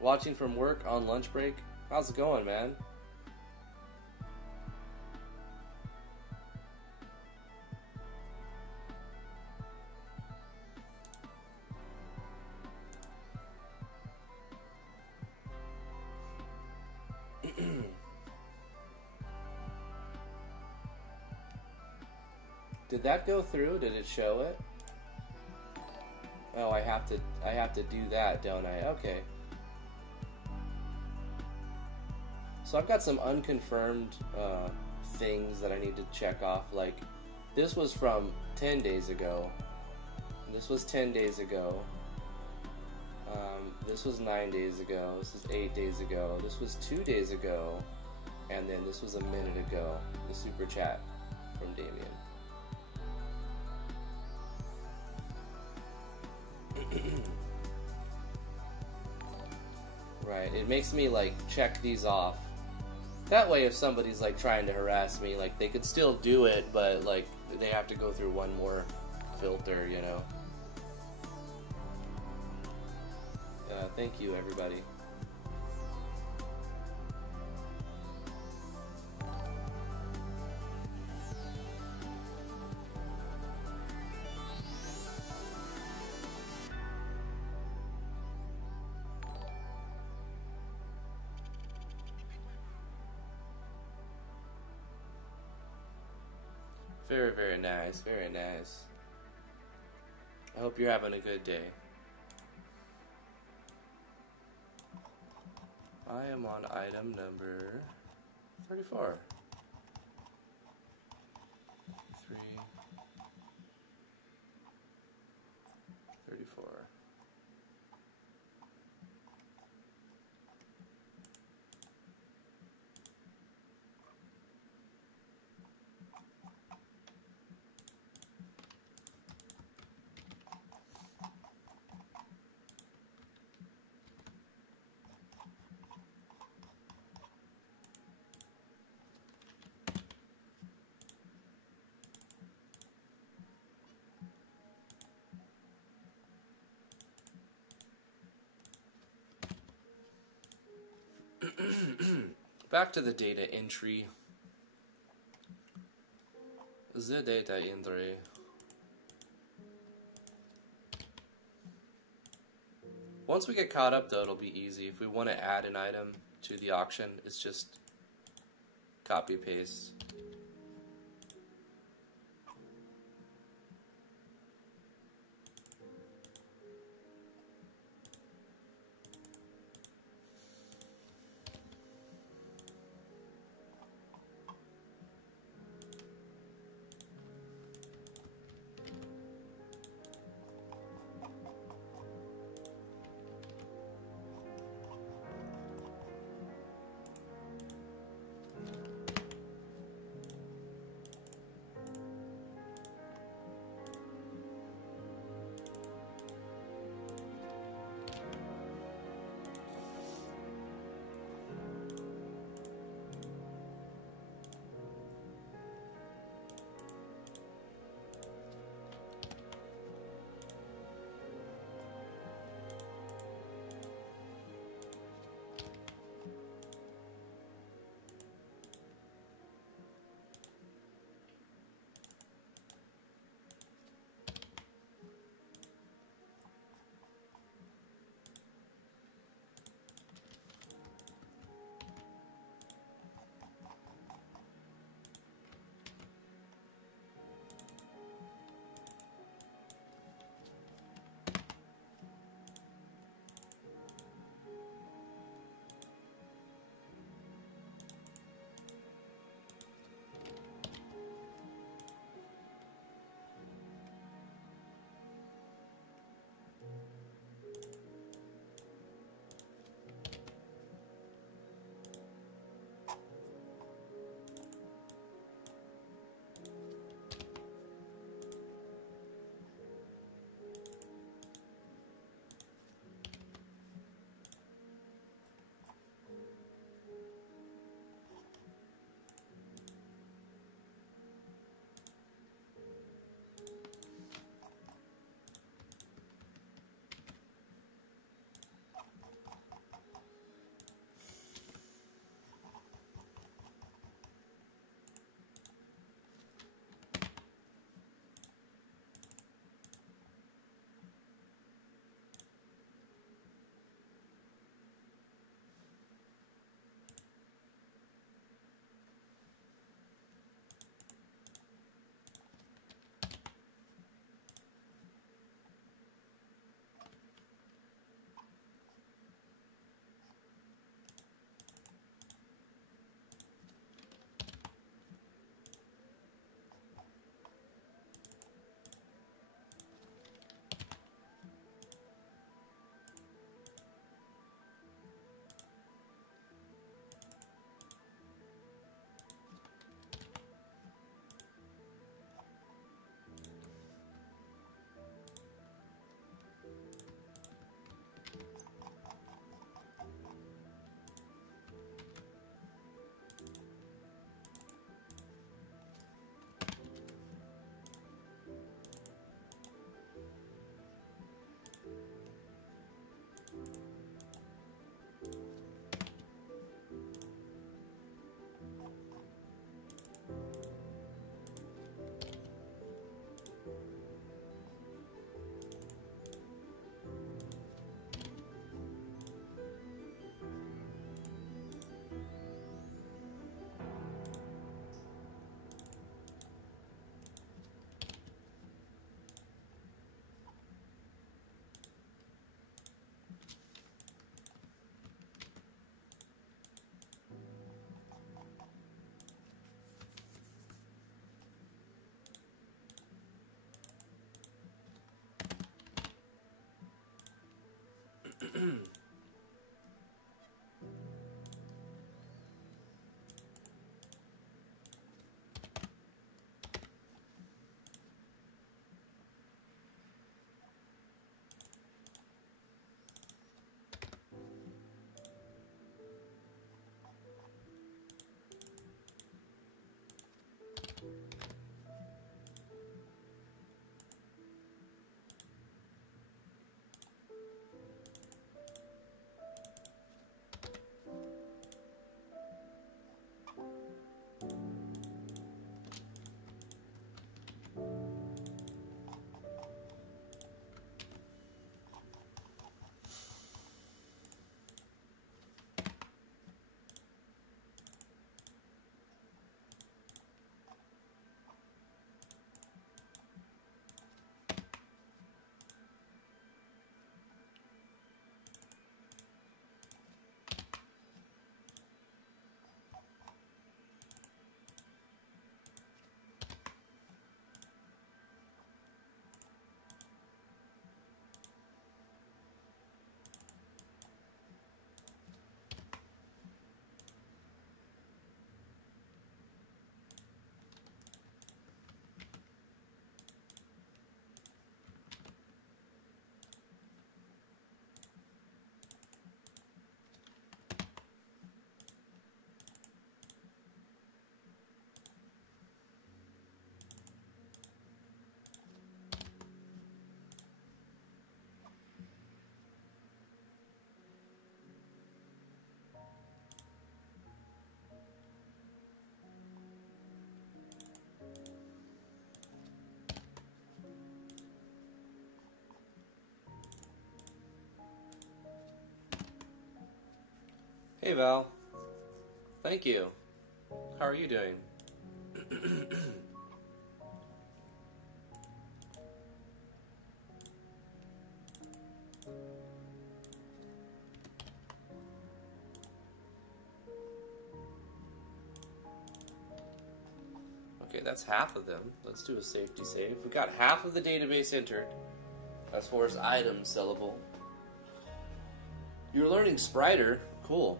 Watching from work on lunch break. How's it going, man? Did that go through? Did it show it? Oh, I have to do that, don't I? Okay. So I've got some unconfirmed things that I need to check off. Like, this was from 10 days ago. This was 10 days ago. This was 9 days ago. This is 8 days ago. This was 2 days ago. And then this was a minute ago. The super chat from Damian. Right, it makes me like check these off. That way if somebody's like trying to harass me, like they could still do it, but like they have to go through one more filter, you know. Thank you, everybody. Very, very nice, very nice. I hope you're having a good day. I am on item number 34. 3, 34. Back to the data entry. The data entry. Once we get caught up, though, it'll be easy. If we want to add an item to the auction, it's just copy paste. Hey Val. Thank you. How are you doing? Okay, that's half of them. Let's do a safety save. We got half of the database entered as far as items sellable. You're learning Spriter. Cool.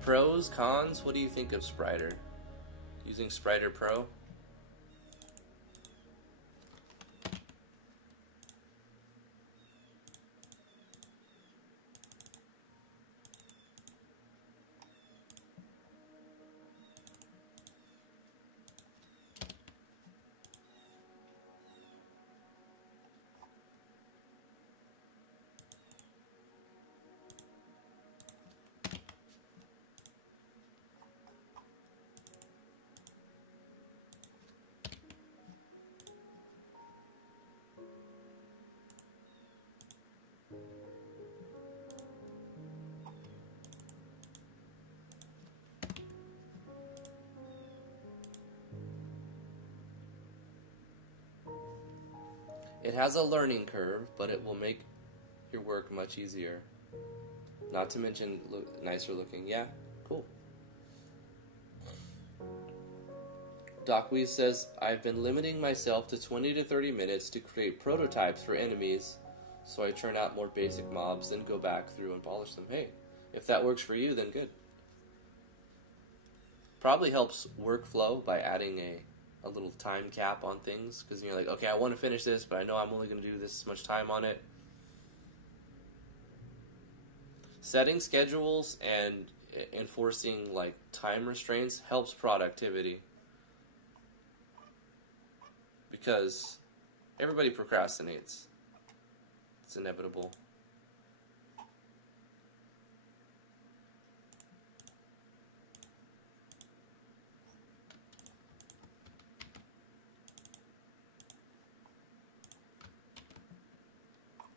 Pros, cons, what do you think of Spriter? Using Spriter Pro? It has a learning curve, but it will make your work much easier. Not to mention nicer looking. Yeah, cool. Docweez says, I've been limiting myself to 20 to 30 minutes to create prototypes for enemies, so I churn out more basic mobs, then go back through and polish them. Hey, if that works for you, then good. Probably helps workflow by adding a little time cap on things, because you're like, okay, I want to finish this, but I know I'm only going to do this much time on it. Setting schedules and enforcing like time restraints helps productivity, because everybody procrastinates. It's inevitable.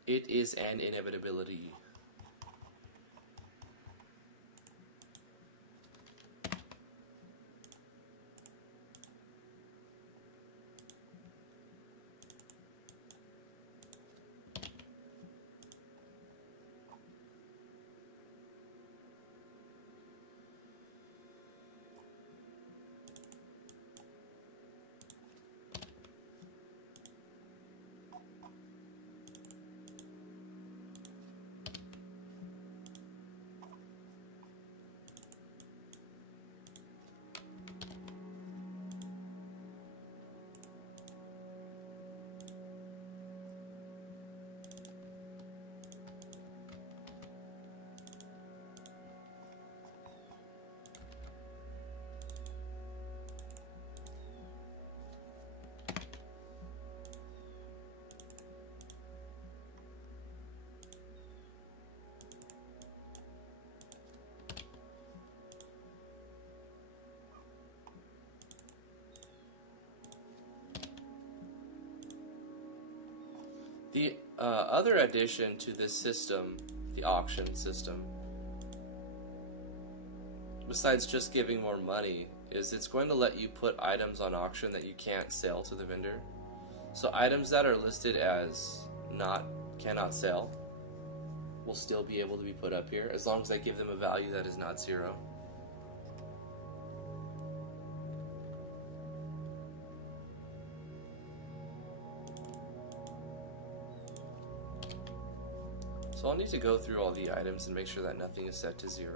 It is an inevitability. The other addition to this system, the auction system, besides just giving more money, is it's going to let you put items on auction that you can't sell to the vendor. So items that are listed as cannot sell will still be able to be put up here, as long as I give them a value that is not 0. So I'll need to go through all the items and make sure that nothing is set to 0.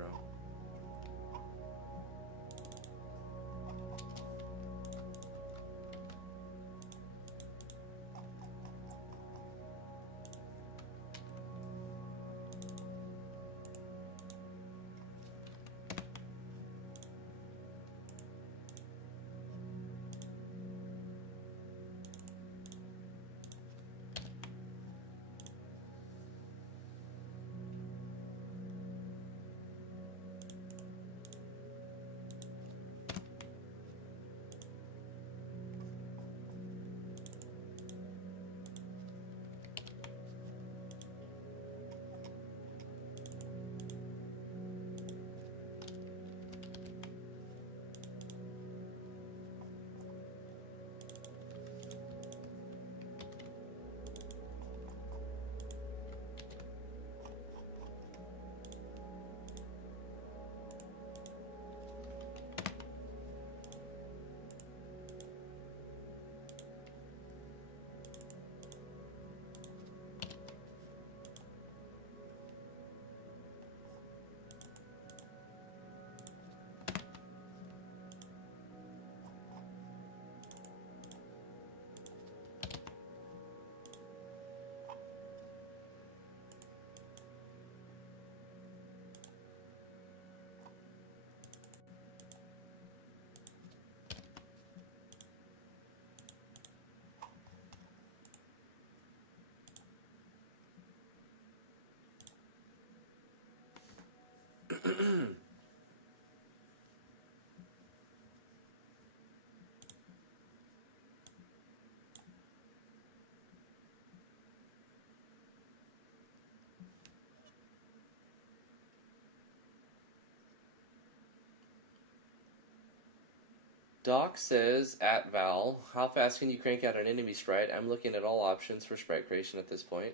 Doc says, at Val, how fast can you crank out an enemy sprite? I'm looking at all options for sprite creation at this point.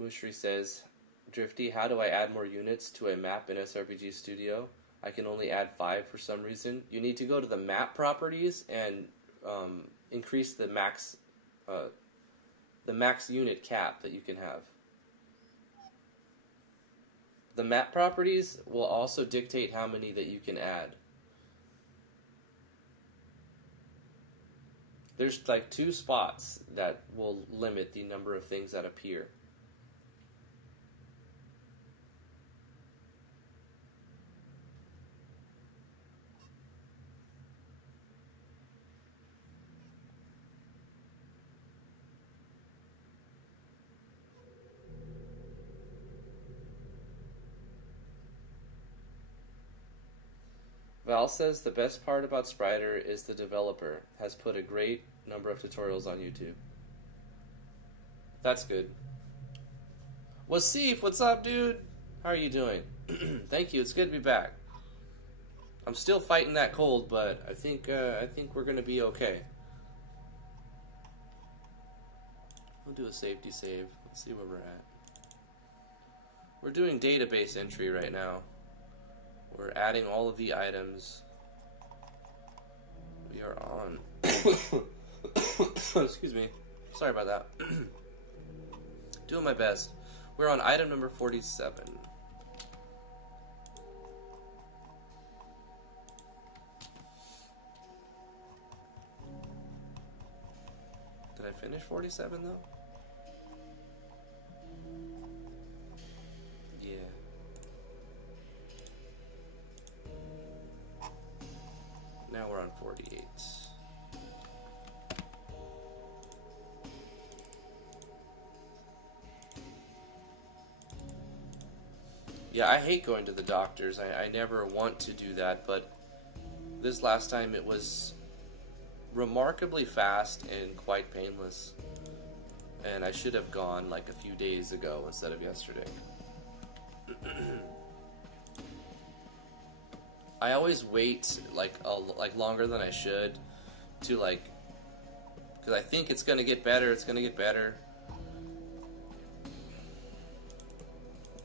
Mushri says, Drifty, how do I add more units to a map in SRPG Studio? I can only add 5 for some reason. You need to go to the map properties and increase the max unit cap that you can have. The map properties will also dictate how many that you can add. There's like 2 spots that will limit the number of things that appear. Val says the best part about Spriter is the developer has put a great number of tutorials on YouTube. That's good. Wasif, what's up, dude? How are you doing? Thank you. It's good to be back. I'm still fighting that cold, but I think we're gonna be okay. We'll do a safety save. Let's see where we're at. We're doing database entry right now. We're adding all of the items. We are on. Excuse me. Sorry about that. Doing my best. We're on item number 47. Did I finish 47 though? Yeah. Now we're on 48. Yeah, I hate going to the doctors. I never want to do that, but this last time it was remarkably fast and quite painless. And I should have gone like a few days ago instead of yesterday. I always wait like longer than I should to because I think it's gonna get better. It's gonna get better.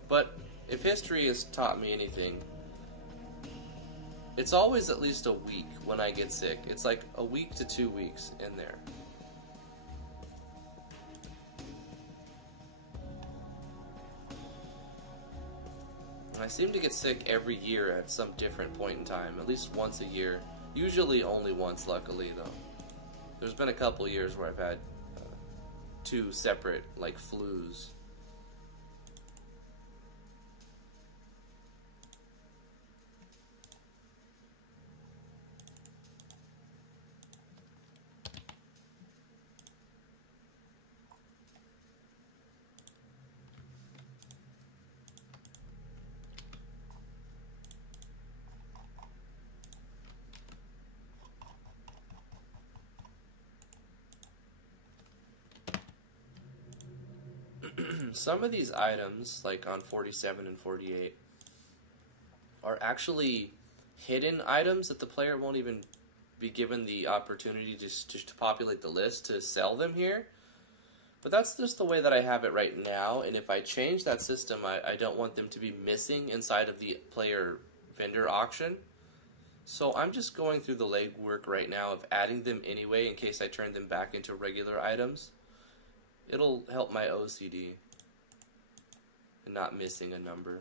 But if history has taught me anything, it's always at least a week when I get sick. It's like a week to 2 weeks in there. I seem to get sick every year at some different point in time, at least once a year. Usually only once, luckily, though. There's been a couple years where I've had 2 separate, flus. Some of these items, like on 47 and 48, are actually hidden items that the player won't even be given the opportunity to populate the list to sell them here. But that's just the way that I have it right now, and if I change that system, I don't want them to be missing inside of the player vendor auction. So I'm just going through the legwork right now of adding them anyway in case I turn them back into regular items. It'll help my OCD. Not missing a number.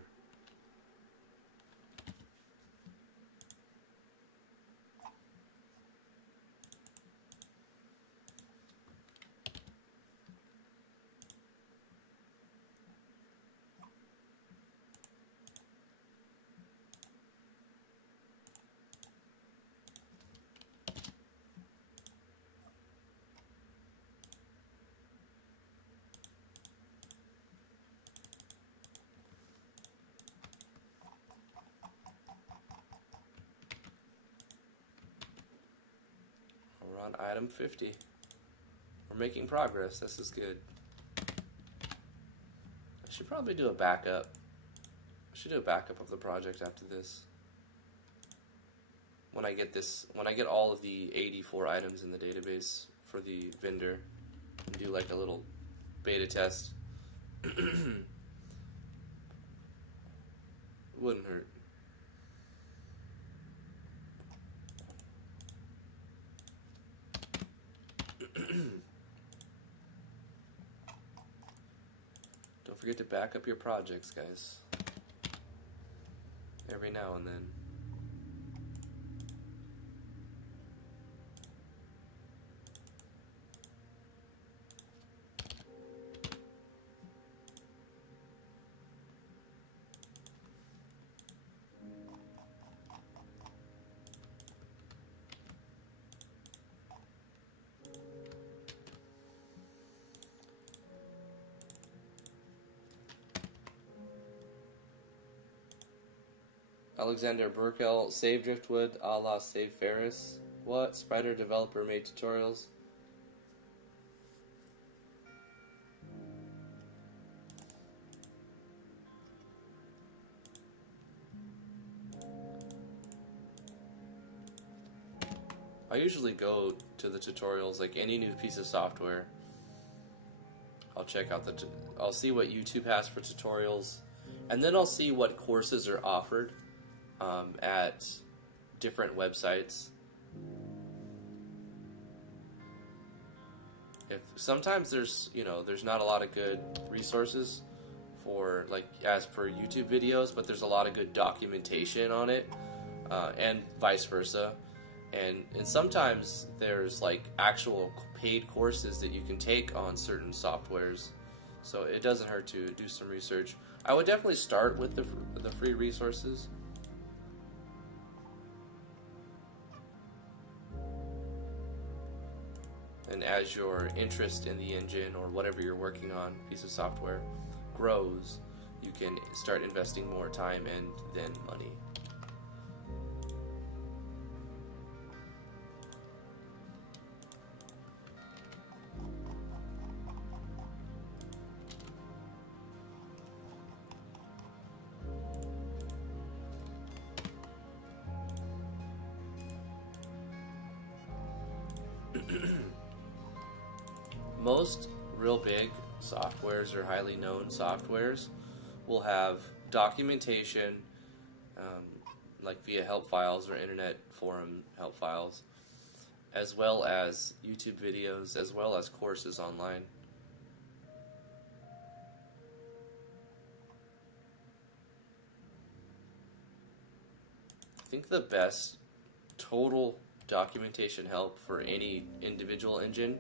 on item 50. We're making progress. This is good. I should probably do a backup. I should do a backup of the project after this. When I get all of the 84 items in the database for the vendor, and do like a little beta test. Wouldn't hurt. Don't forget to back up your projects, guys. Every now and then. Alexander Burkel, save Driftwood, a la save Ferris. What? Spider developer made tutorials. I usually go to the tutorials, like any new piece of software. I'll check out I'll see what YouTube has for tutorials, and then I'll see what courses are offered at different websites. If sometimes there's not a lot of good resources for, like, as per YouTube videos, but there's a lot of good documentation on it, and vice versa. And sometimes there's like actual paid courses that you can take on certain softwares, so it doesn't hurt to do some research. I would definitely start with the free resources. And as your interest in the engine or whatever you're working on, piece of software, grows, you can start investing more time and then money. Most real big softwares or highly known softwares will have documentation, like via help files or internet forum help files, as well as YouTube videos, as well as courses online. I think the best total documentation help for any individual engine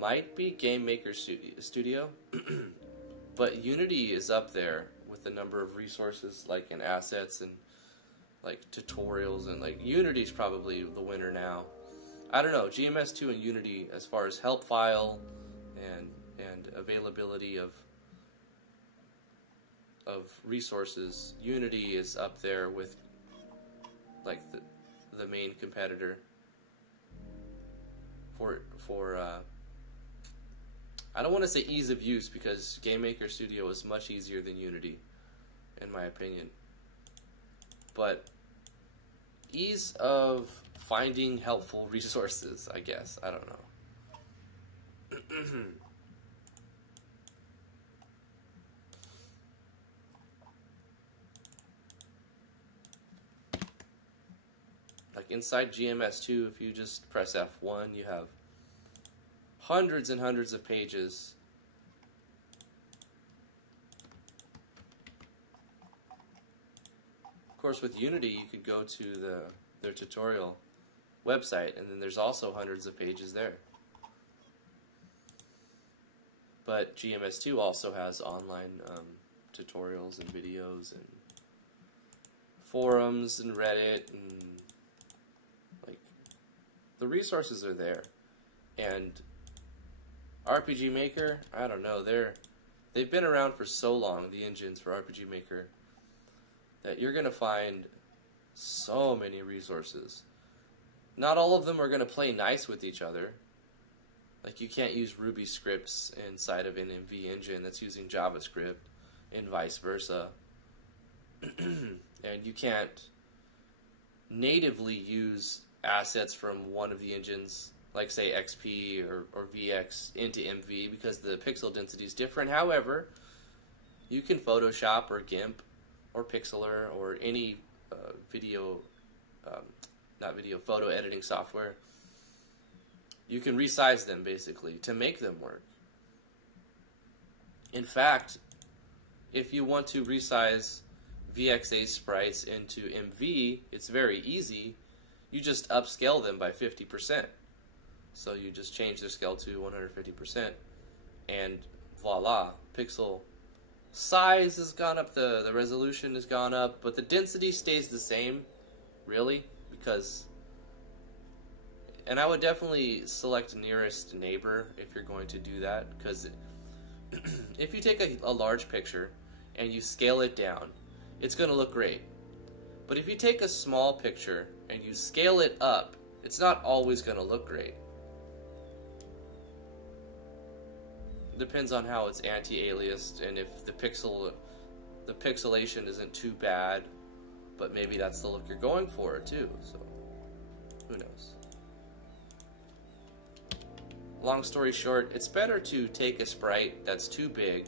might be Game Maker Studio, but Unity is up there with the number of resources, like, and assets and like tutorials, and like Unity's probably the winner now. I don't know, GMS2 and Unity as far as help file and availability of resources. Unity is up there with like the main competitor for I don't want to say ease of use, because Game Maker Studio is much easier than Unity, in my opinion. But ease of finding helpful resources, I guess. I don't know. Like inside GMS2, if you just press F1, you have hundreds and hundreds of pages. Of course, with Unity, you could go to their tutorial website, and then there's also hundreds of pages there. But GMS2 also has online tutorials and videos and forums and Reddit, and like the resources are there. And RPG Maker, I don't know, they've been around for so long, the engines for RPG Maker, that you're going to find so many resources. not all of them are going to play nice with each other. Like, you can't use Ruby scripts inside of an MV engine that's using JavaScript, and vice versa. And you can't natively use assets from one of the engines, like say XP or VX, into MV because the pixel density is different. However, you can Photoshop or GIMP or Pixlr or any photo editing software. You can resize them, basically, to make them work. In fact, if you want to resize VXA sprites into MV, it's very easy. You just upscale them by 50%. So you just change their scale to 150%, and voila, pixel size has gone up, the resolution has gone up, but the density stays the same, really, because... And I would definitely select nearest neighbor if you're going to do that, because if you take a large picture and you scale it down, it's going to look great. But if you take a small picture and you scale it up, it's not always going to look great. Depends on how it's anti-aliased and if the pixelation isn't too bad, but maybe that's the look you're going for too, so who knows. Long story short, it's better to take a sprite that's too big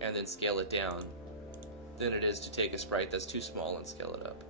and then scale it down than it is to take a sprite that's too small and scale it up.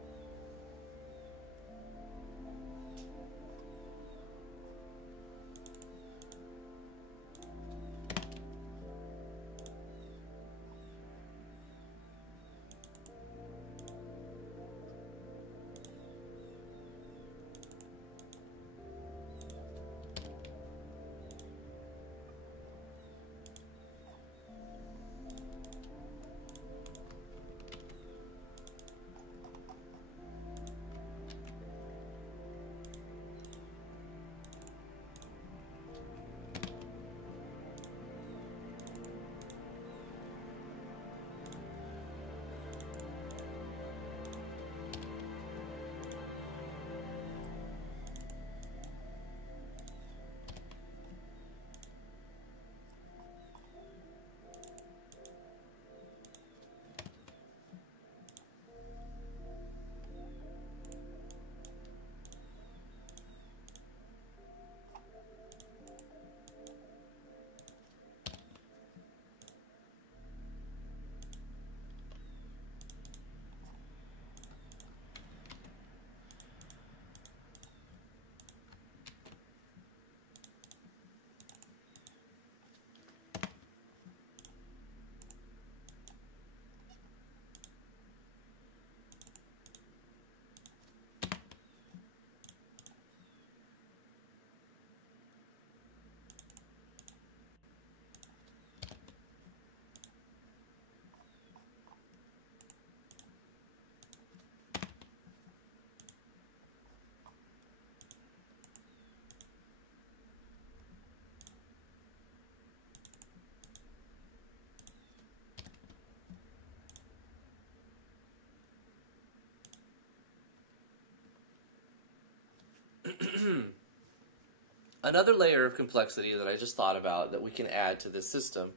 Another layer of complexity that I just thought about that we can add to this system,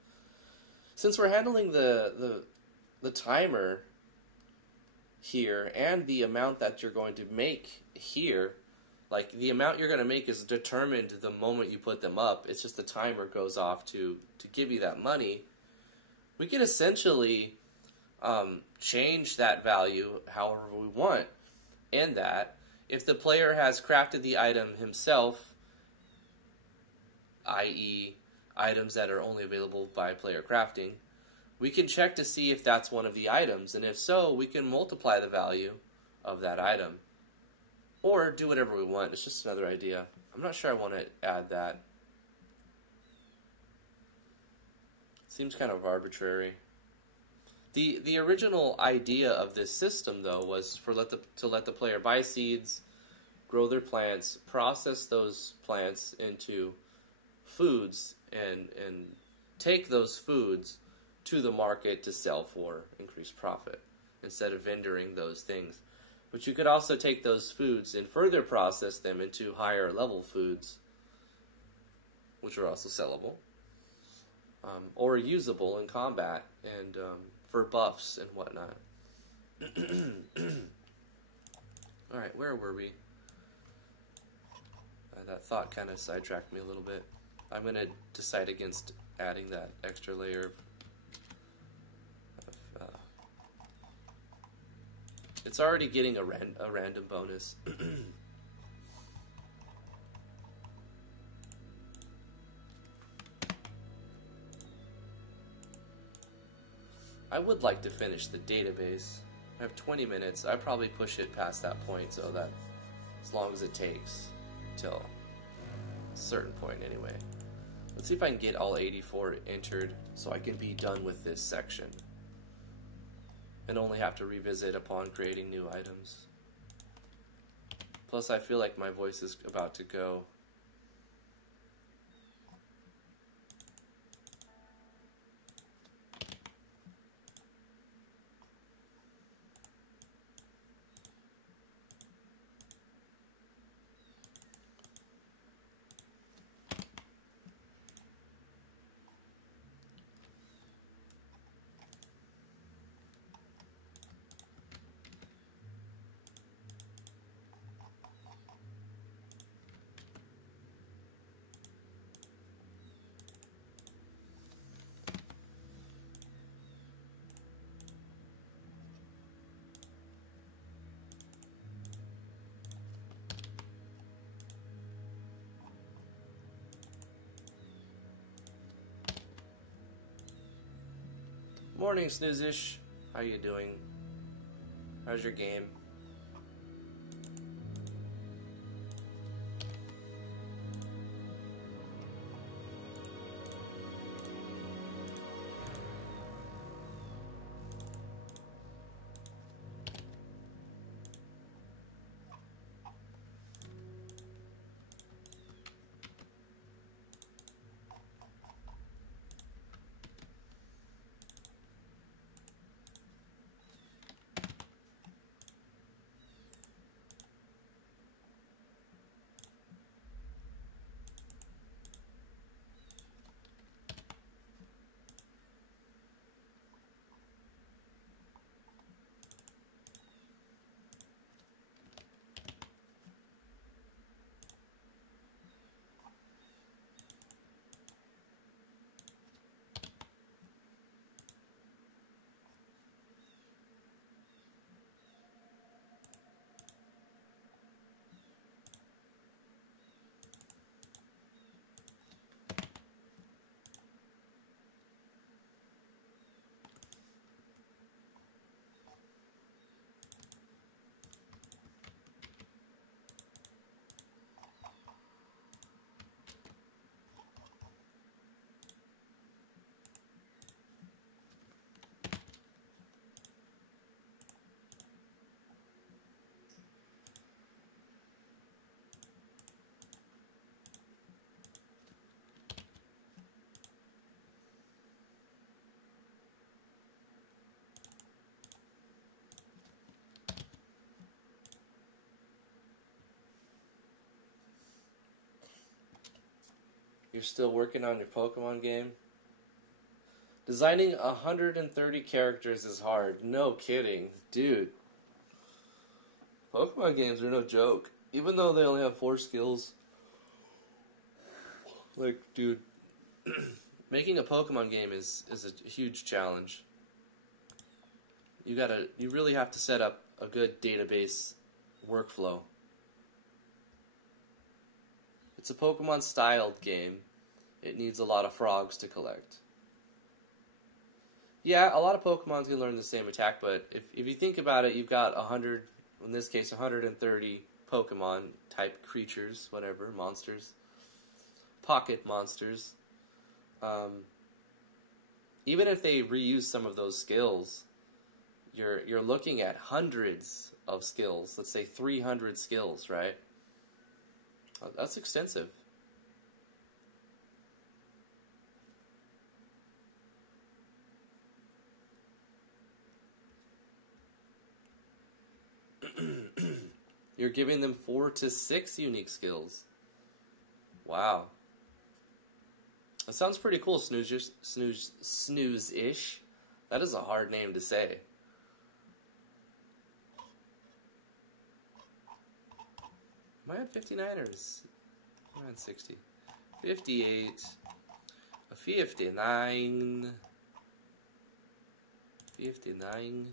since we're handling the timer here and the amount that you're going to make here, like the amount you're going to make is determined the moment you put them up. It's just the timer goes off to give you that money. We can essentially change that value however we want, in that if the player has crafted the item himself, i.e. items that are only available by player crafting, we can check to see if that's one of the items, and if so, we can multiply the value of that item. Or do whatever we want. It's just another idea. I'm not sure I want to add that. Seems kind of arbitrary. The original idea of this system, though, was to let the player buy seeds, grow their plants, process those plants into foods, and take those foods to the market to sell for increased profit instead of vendoring those things. But you could also take those foods and further process them into higher level foods, which are also sellable, or usable in combat and for buffs and whatnot. Alright, where were we? That thought kind of sidetracked me a little bit. I'm going to decide against adding that extra layer of it's already getting a random bonus. I would like to finish the database. I have 20 minutes. I probably push it past that point, so that as long as it takes till a certain point anyway. Let's see if I can get all 84 entered so I can be done with this section and only have to revisit upon creating new items. Plus I feel like my voice is about to go. Morning, Snoozish. How you doing? How's your game? You're still working on your Pokemon game? Designing 130 characters is hard. No kidding. Dude. Pokemon games are no joke. Even though they only have 4 skills. Like, dude. Making a Pokemon game is a huge challenge. You really have to set up a good database workflow. It's a Pokemon-styled game. It needs a lot of frogs to collect. Yeah, a lot of Pokemon can learn the same attack, but if you think about it, you've got 100, in this case 130 Pokemon-type creatures, whatever, monsters. Pocket monsters. Even if they reuse some of those skills, you're looking at hundreds of skills. Let's say 300 skills, right? That's extensive. You're giving them 4 to 6 unique skills. Wow. That sounds pretty cool, Snooze-ish. That is a hard name to say. Am I at 59 or is... am I at 60? 58. 59. 59.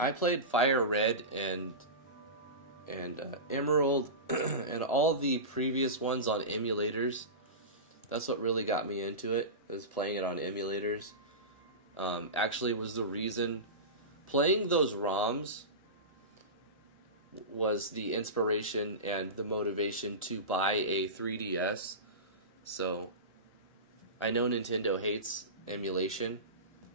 I played Fire Red and Emerald and all the previous ones on emulators. That's what really got me into it, was playing it on emulators. Actually was the reason playing those ROMs was the inspiration and the motivation to buy a 3DS. So I know Nintendo hates emulation,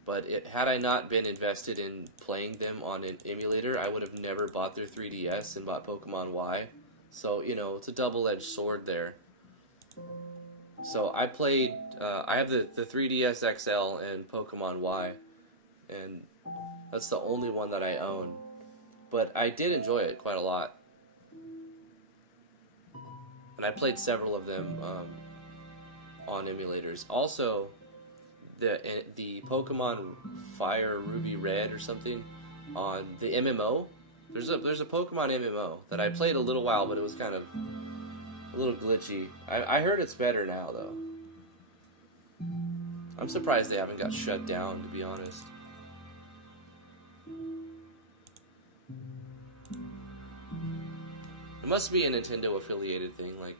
but had I not been invested in playing them on an emulator, I would have never bought their 3DS and bought Pokemon Y. So, you know, it's a double-edged sword there. So I played, I have the 3DS XL and Pokemon Y, and that's the only one that I own. But I did enjoy it quite a lot. And I played several of them on emulators. Also, the Pokemon Fire Ruby Red or something on the MMO. There's a Pokemon MMO that I played a little while, but it was kind of a little glitchy. I heard it's better now, though. I'm surprised they haven't got shut down, to be honest. It must be a Nintendo affiliated thing, like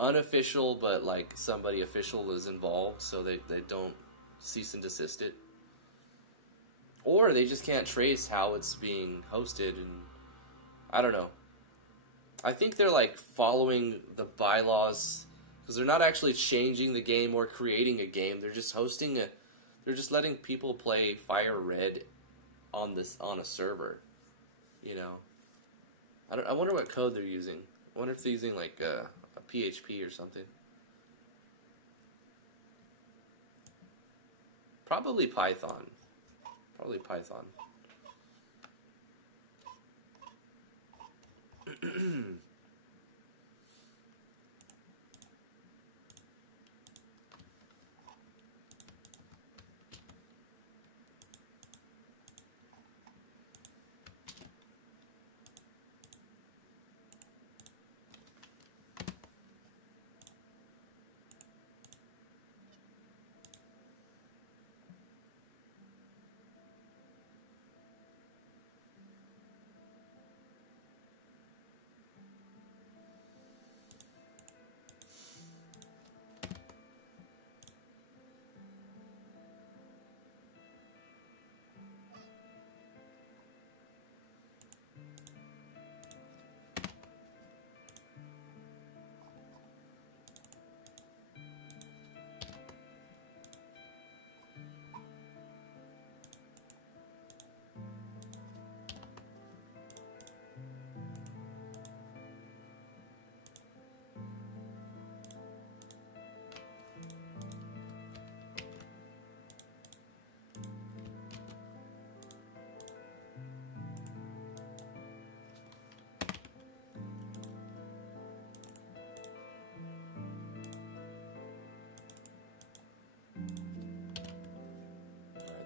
unofficial, but like somebody official is involved, so they don't cease and desist it. Or they just can't trace how it's being hosted, and I don't know. I think they're like following the bylaws because they're not actually changing the game or creating a game. They're just hosting a. They're just letting people play Fire Red on a server. You know. I wonder what code they're using. I wonder if they're using like a PHP or something. Probably Python. Probably Python.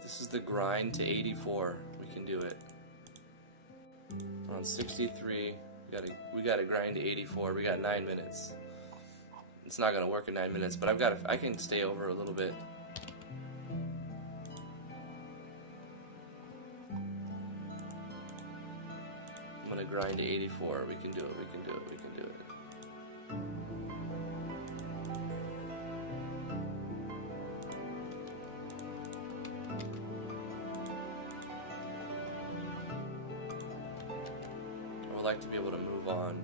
This is the grind to 84. We can do it. We're on 63. We got to grind to 84. We got 9 minutes. It's not gonna work in 9 minutes, but I can stay over a little bit. I'm gonna grind to 84. We can do it. We can do it. We can do it. I would like to be able to move on.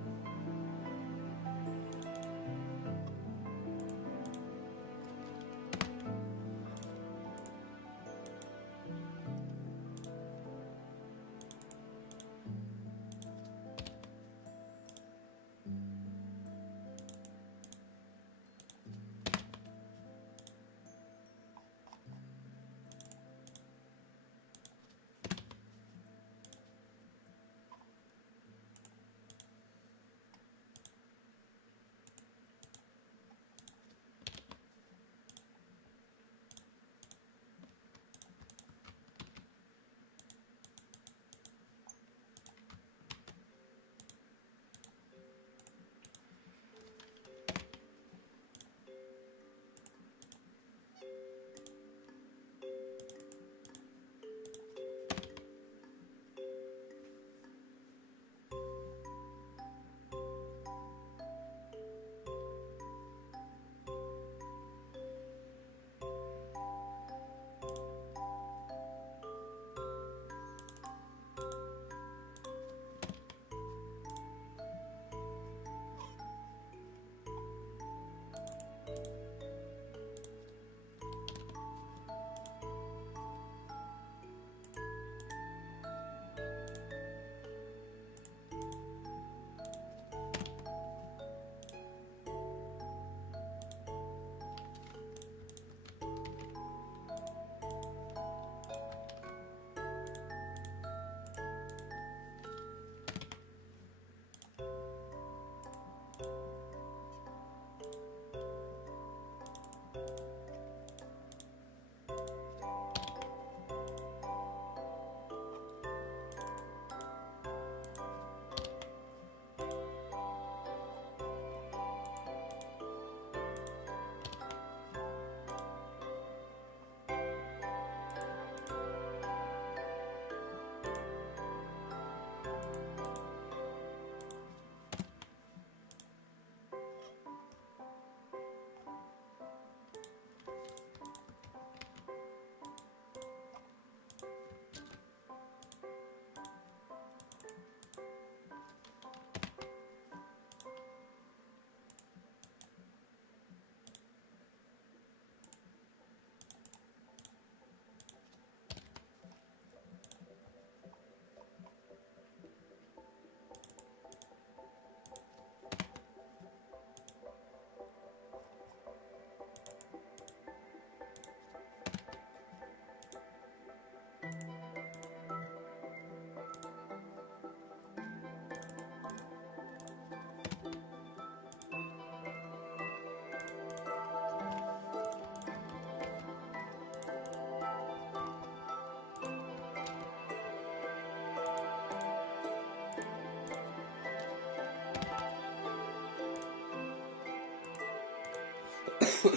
Do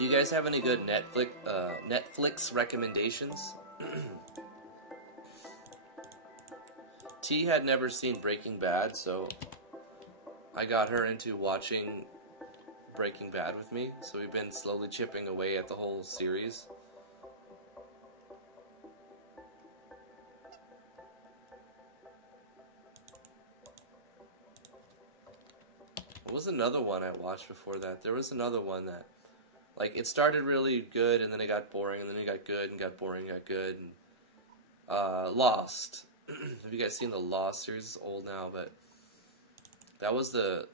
you guys have any good Netflix recommendations? T had never seen Breaking Bad, so I got her into watching Breaking Bad with me. So we've been slowly chipping away at the whole series. What was another one I watched before that? There was another one that, like, it started really good, and then it got boring, and then it got good, and got boring, got good, and, Lost. Have you guys seen the Lost series? It's old now, but that was a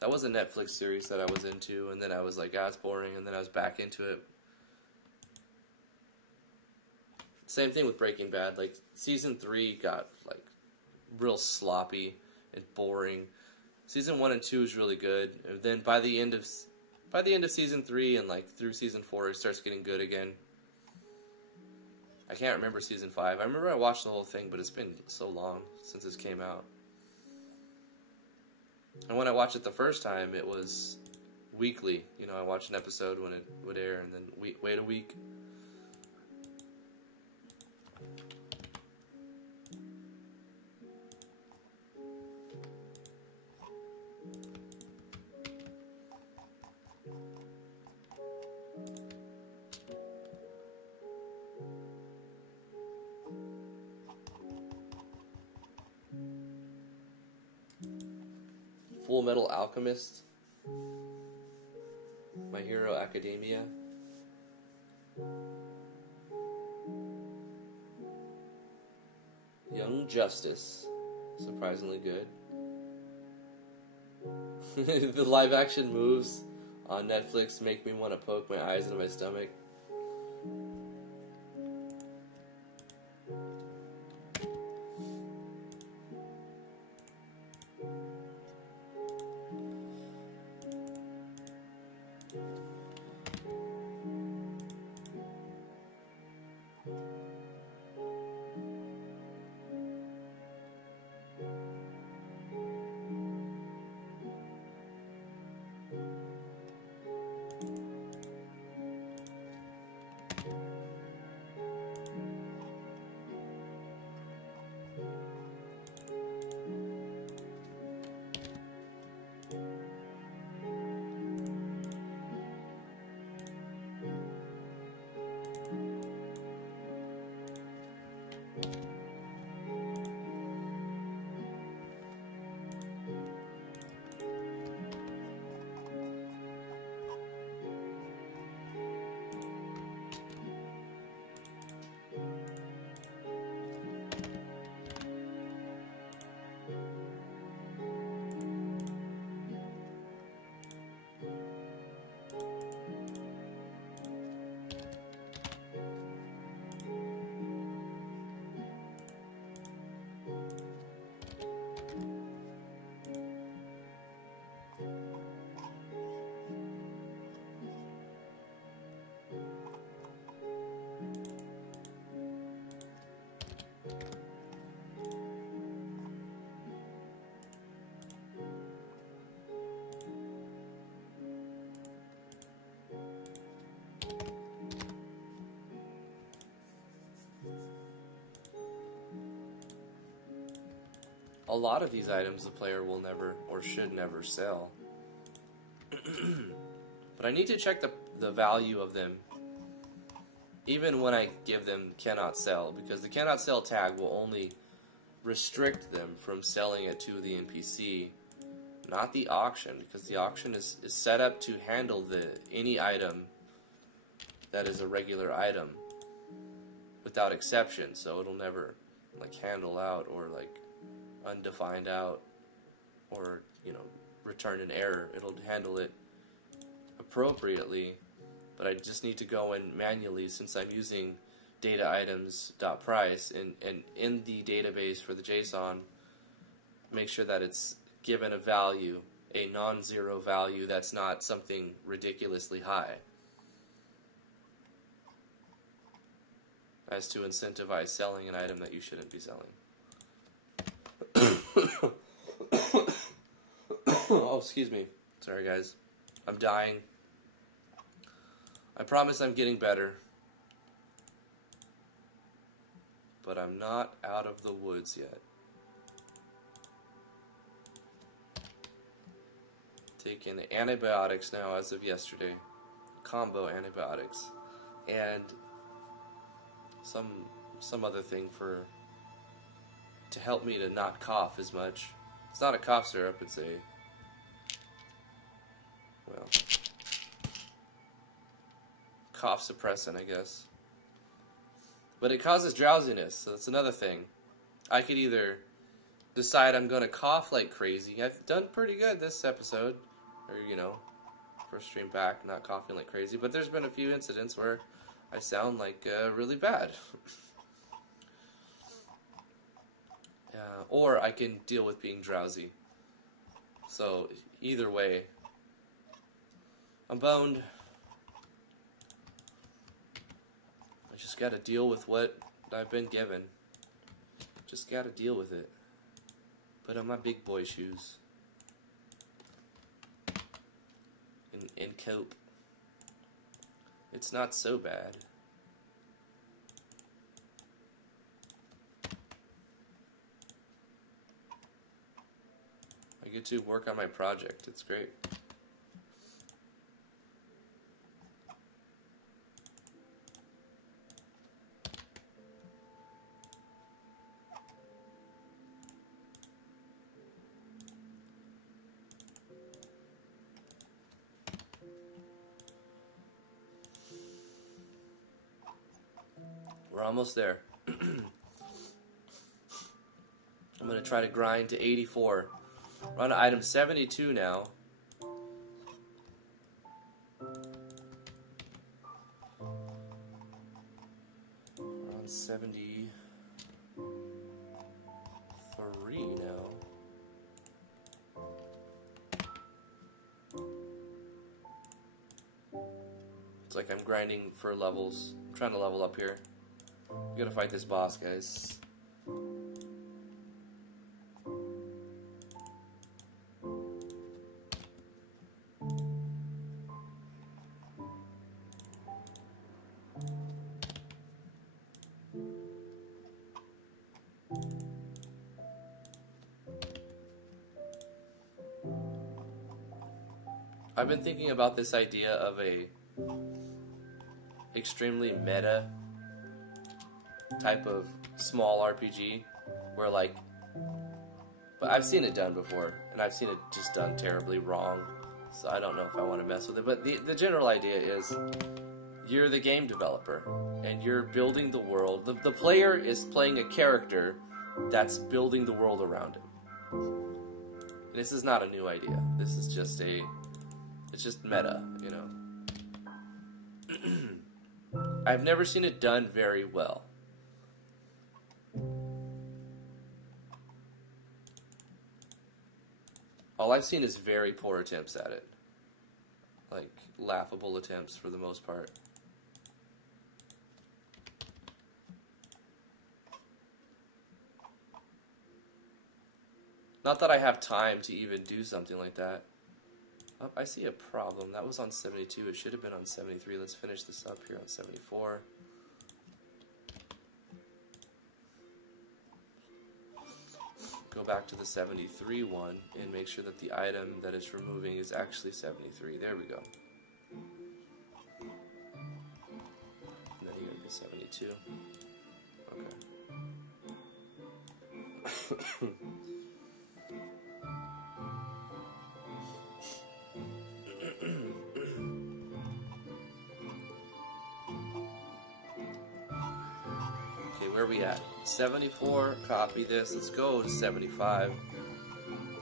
Netflix series that I was into, and then I was like, ah, it's boring, and then I was back into it. Same thing with Breaking Bad. Like, season 3 got, like, real sloppy and boring. Season 1 and 2 is really good, and then by the end of season 3 and like through season 4, it starts getting good again. I can't remember season 5. I remember I watched the whole thing, but it's been so long since it came out. And when I watched it the first time, it was weekly. You know, I watched an episode when it would air, and then wait a week. Full Metal Alchemist, My Hero Academia, Young Justice, surprisingly good. The live action moves on Netflix make me want to poke my eyes into my stomach. A lot of these items the player will never or should never sell. But I need to check the value of them even when I give them cannot sell, because the cannot sell tag will only restrict them from selling it to the NPC, not the auction, because the auction is set up to handle any item that is a regular item without exception, so it'll never like handle out or like undefined out or, you know, return an error. It'll handle it appropriately, but I just need to go in manually, since I'm using data items.price and in the database for the JSON, make sure that it's given a value, a non-zero value that's not something ridiculously high, as to incentivize selling an item that you shouldn't be selling. Oh, excuse me. Sorry, guys. I'm dying. I promise I'm getting better. But I'm not out of the woods yet. Taking antibiotics now as of yesterday. Combo antibiotics. And some other thing to help me to not cough as much. It's not a cough syrup, it's a, well, cough suppressant, I guess. But it causes drowsiness, so that's another thing. I could either decide I'm going to cough like crazy. I've done pretty good this episode, or, you know, first stream back, not coughing like crazy. But there's been a few incidents where I sound like really bad. Or I can deal with being drowsy. So, either way, I'm boned. I just gotta deal with what I've been given. Just gotta deal with it. Put on my big boy shoes. And cope. It's not so bad. I get to work on my project. It's great. We're almost there. I'm going to try to grind to 84. We're on item 72 now. We're on 73 now. It's like I'm grinding for levels. I'm trying to level up here. We gotta fight this boss, guys. I've been thinking about this idea of a extremely meta type of small RPG where, like, but I've seen it done before and I've seen it just done terribly wrong, so I don't know if I want to mess with it. But the general idea is you're the game developer and you're building the world. The player is playing a character that's building the world around him. And this is not a new idea. This is just it's just meta, you know. I've never seen it done very well. All I've seen is very poor attempts at it. Like, laughable attempts for the most part. Not that I have time to even do something like that. Oh, I see a problem. That was on 72. It should have been on 73. Let's finish this up here on 74. Go back to the 73 one and make sure that the item that it's removing is actually 73. There we go. And then here it is 72. Okay. Where are we at? 74, copy this. Let's go to 75.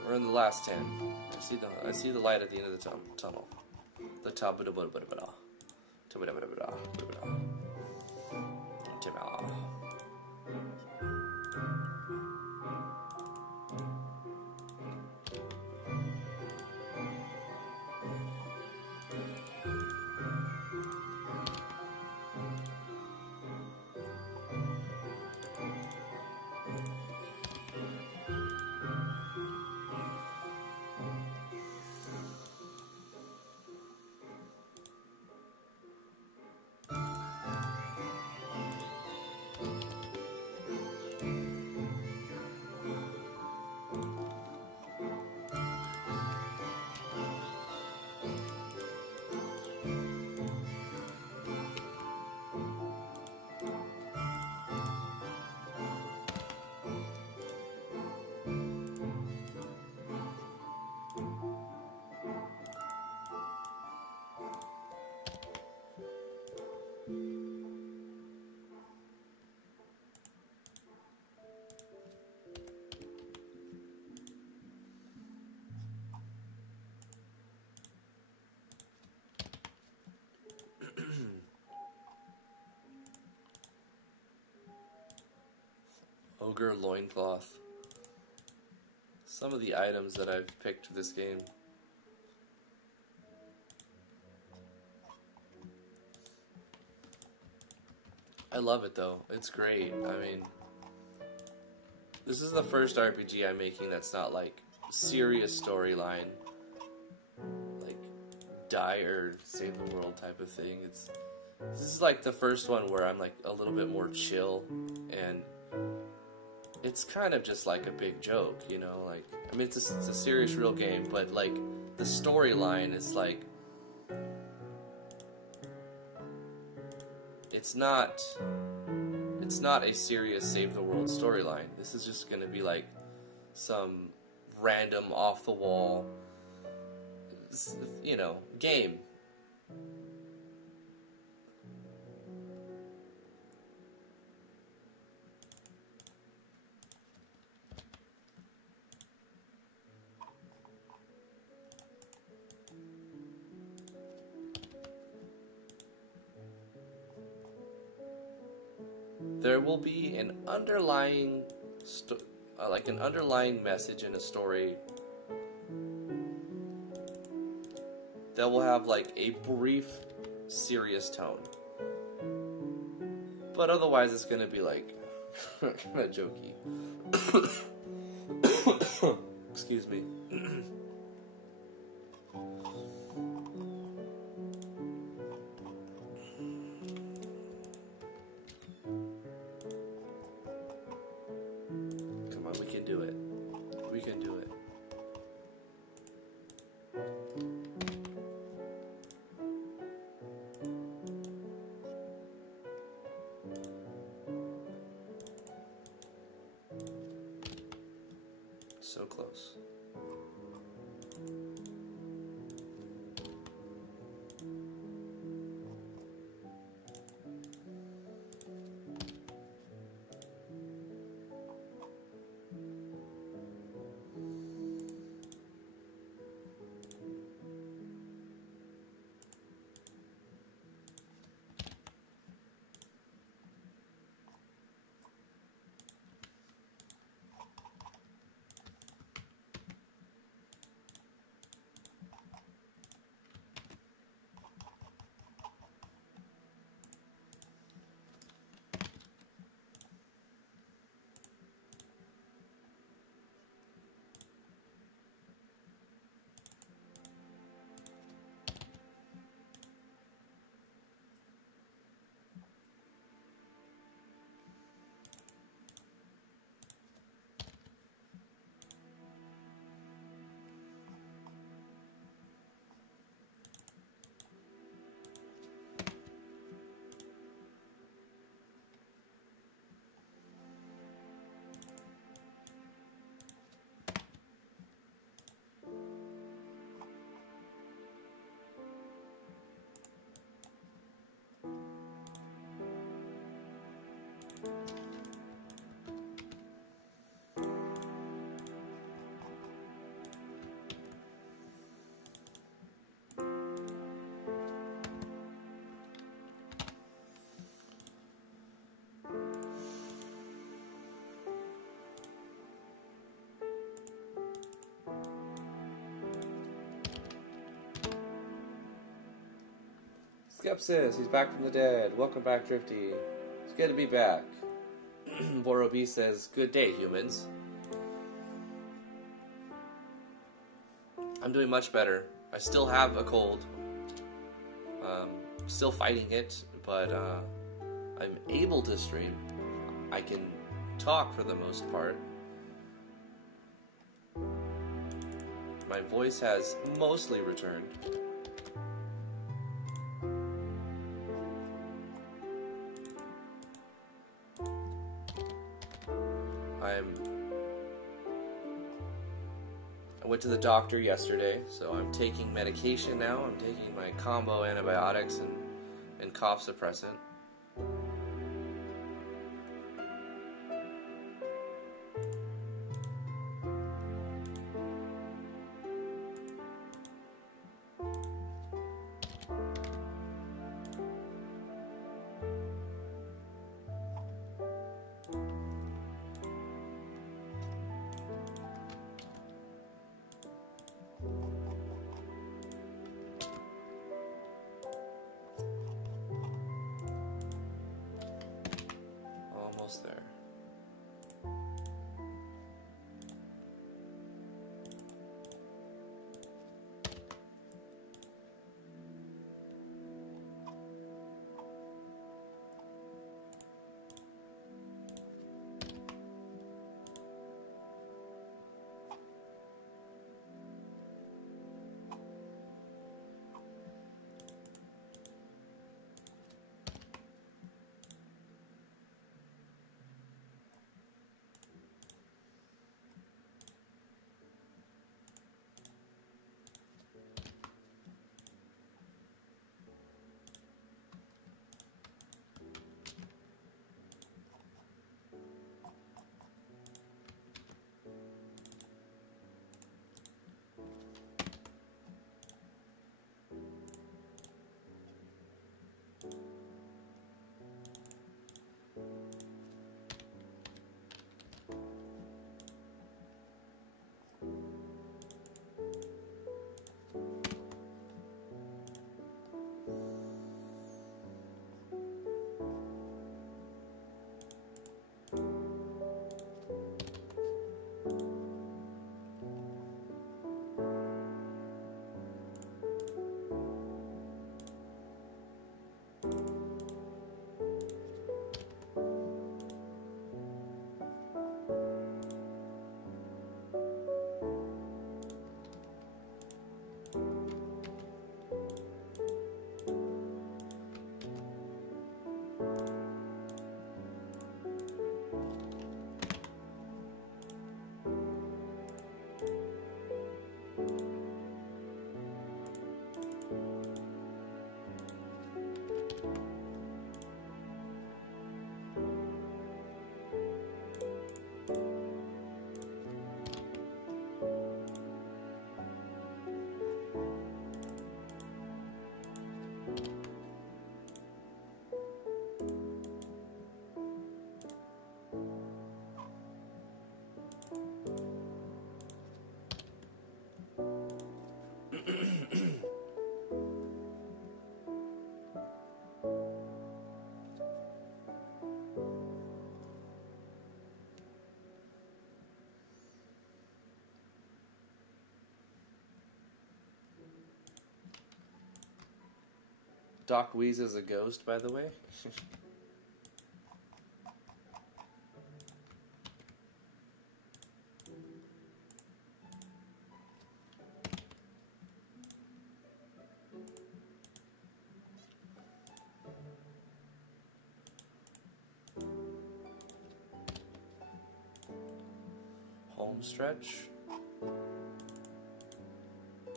We're in the last 10. I see the light at the end of the tunnel. The top. Ogre loincloth. Some of the items that I've picked for this game. I love it though. It's great. I mean, this is the first RPG I'm making that's not like serious storyline, like die or save the world type of thing. This is like the first one where I'm like a little bit more chill, and it's kind of just like a big joke, you know. Like, I mean, it's a serious real game, but like the storyline is like, it's not a serious save the world storyline. This is just gonna be like some random off the wall, you know, game. There will be an underlying, an underlying message in a story that will have like a brief, serious tone. But otherwise, it's gonna be like kind of jokey. Excuse me. So close. Skepsis, he's back from the dead. Welcome back, Drifty. It's good to be back. Borobi says, good day, humans. I'm doing much better. I still have a cold. Still fighting it, but I'm able to stream. I can talk for the most part. My voice has mostly returned. I went to the doctor yesterday, so I'm taking medication now. I'm taking my combo antibiotics and cough suppressant. Doc Weeze is a ghost, by the way. Home stretch.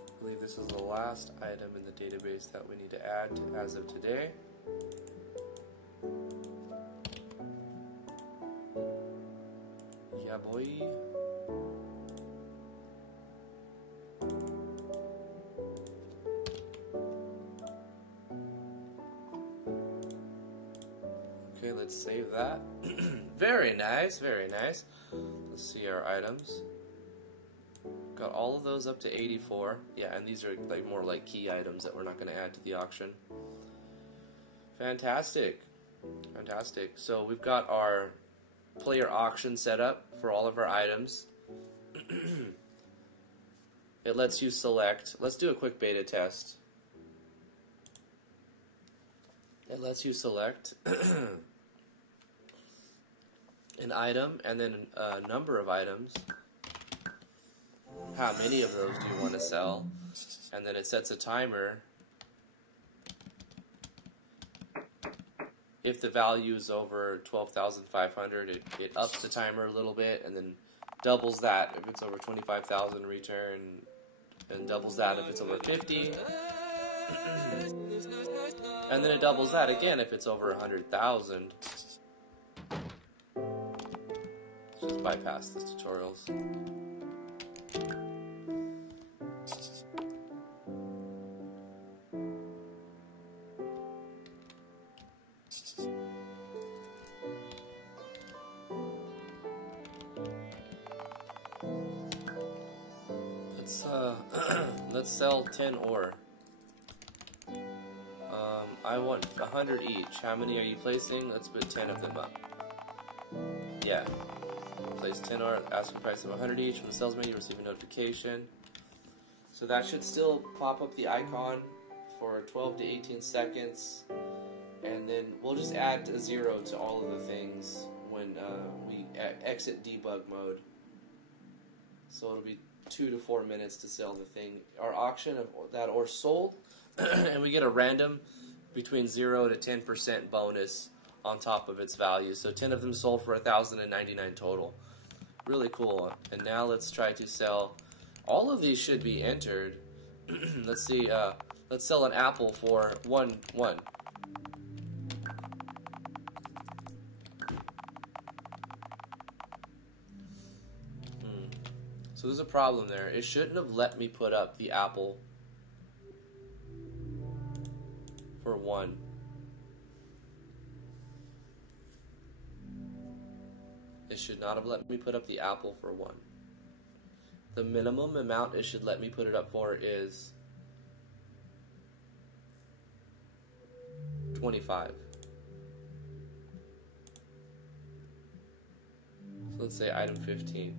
I believe this is the last item in the database that we need to add as of today. Yeah, boy. Okay, let's save that. Very nice, very nice. Let's see our items. Got all of those up to 84. Yeah, and these are like more like key items that we're not going to add to the auction. Fantastic. Fantastic. So we've got our player auction set up for all of our items. It lets you select. Let's do a quick beta test. It lets you select an item and then a number of items. How many of those do you want to sell? And then it sets a timer. If the value is over 12,500, it ups the timer a little bit and then doubles that if it's over 25,000 return, and doubles that if it's over 50. And then it doubles that again if it's over 100,000. Just bypass these tutorials. Let's sell 10 ore. I want 100 each. How many are you placing? Let's put 10 of them up. Yeah. Place 10 ore, asking price of 100 each. From the sales menu, receive a notification. So that should still pop up the icon for 12 to 18 seconds. And then we'll just add a 0 to all of the things when we exit debug mode. So it'll be 2 to 4 minutes to sell the thing. Our auction of that ore sold, and we get a random between 0 to 10% bonus on top of its value. So 10 of them sold for 1,099 total. Really cool. And now let's try to sell. All of these should be entered. Let's see. Let's sell an apple for 1. So there's a problem there. It shouldn't have let me put up the apple for 1. It should not have let me put up the apple for 1. The minimum amount it should let me put it up for is 25. So let's say item 15.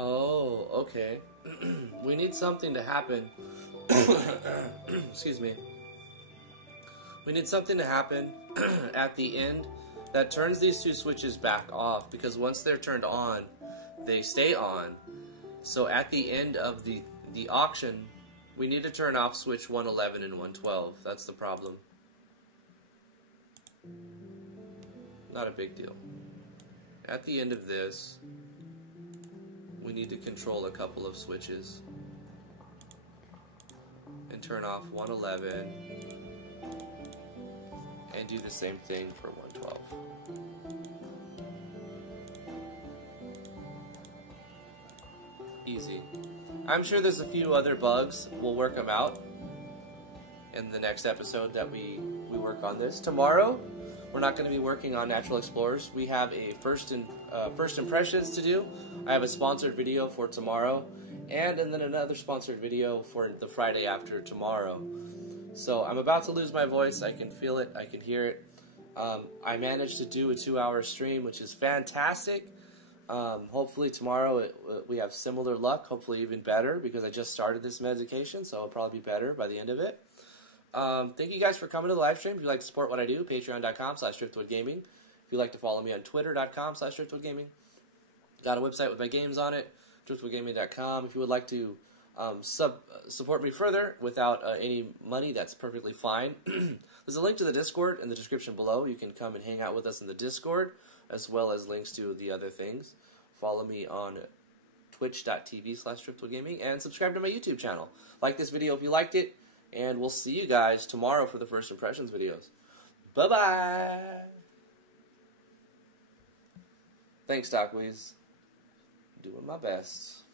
Oh, okay. We need something to happen. Excuse me. We need something to happen at the end that turns these two switches back off, because once they're turned on, they stay on. So at the end of the auction, we need to turn off switch 111 and 112. That's the problem. Not a big deal. At the end of this, we need to control a couple of switches and turn off 111 and do the same thing for 112. Easy. I'm sure there's a few other bugs. We'll work them out in the next episode that we work on this. Tomorrow, we're not going to be working on Natural Explorers. We have a first impressions to do. I have a sponsored video for tomorrow, and then another sponsored video for the Friday after tomorrow. So I'm about to lose my voice. I can feel it. I can hear it. I managed to do a 2-hour stream, which is fantastic. Hopefully tomorrow we have similar luck, hopefully even better, because I just started this medication, so it'll probably be better by the end of it. Thank you guys for coming to the live stream. If you'd like to support what I do, patreon.com/driftwoodgaming. If you'd like to follow me on twitter.com/driftwoodgaming. Got a website with my games on it, driftwoodgaming.com. If you would like to support me further without any money, that's perfectly fine. There's a link to the Discord in the description below. You can come and hang out with us in the Discord, as well as links to the other things. Follow me on twitch.tv/driftwoodgaming and subscribe to my YouTube channel. Like this video if you liked it, and we'll see you guys tomorrow for the first impressions videos. Bye-bye! Thanks, Doc Weez. Doing my best.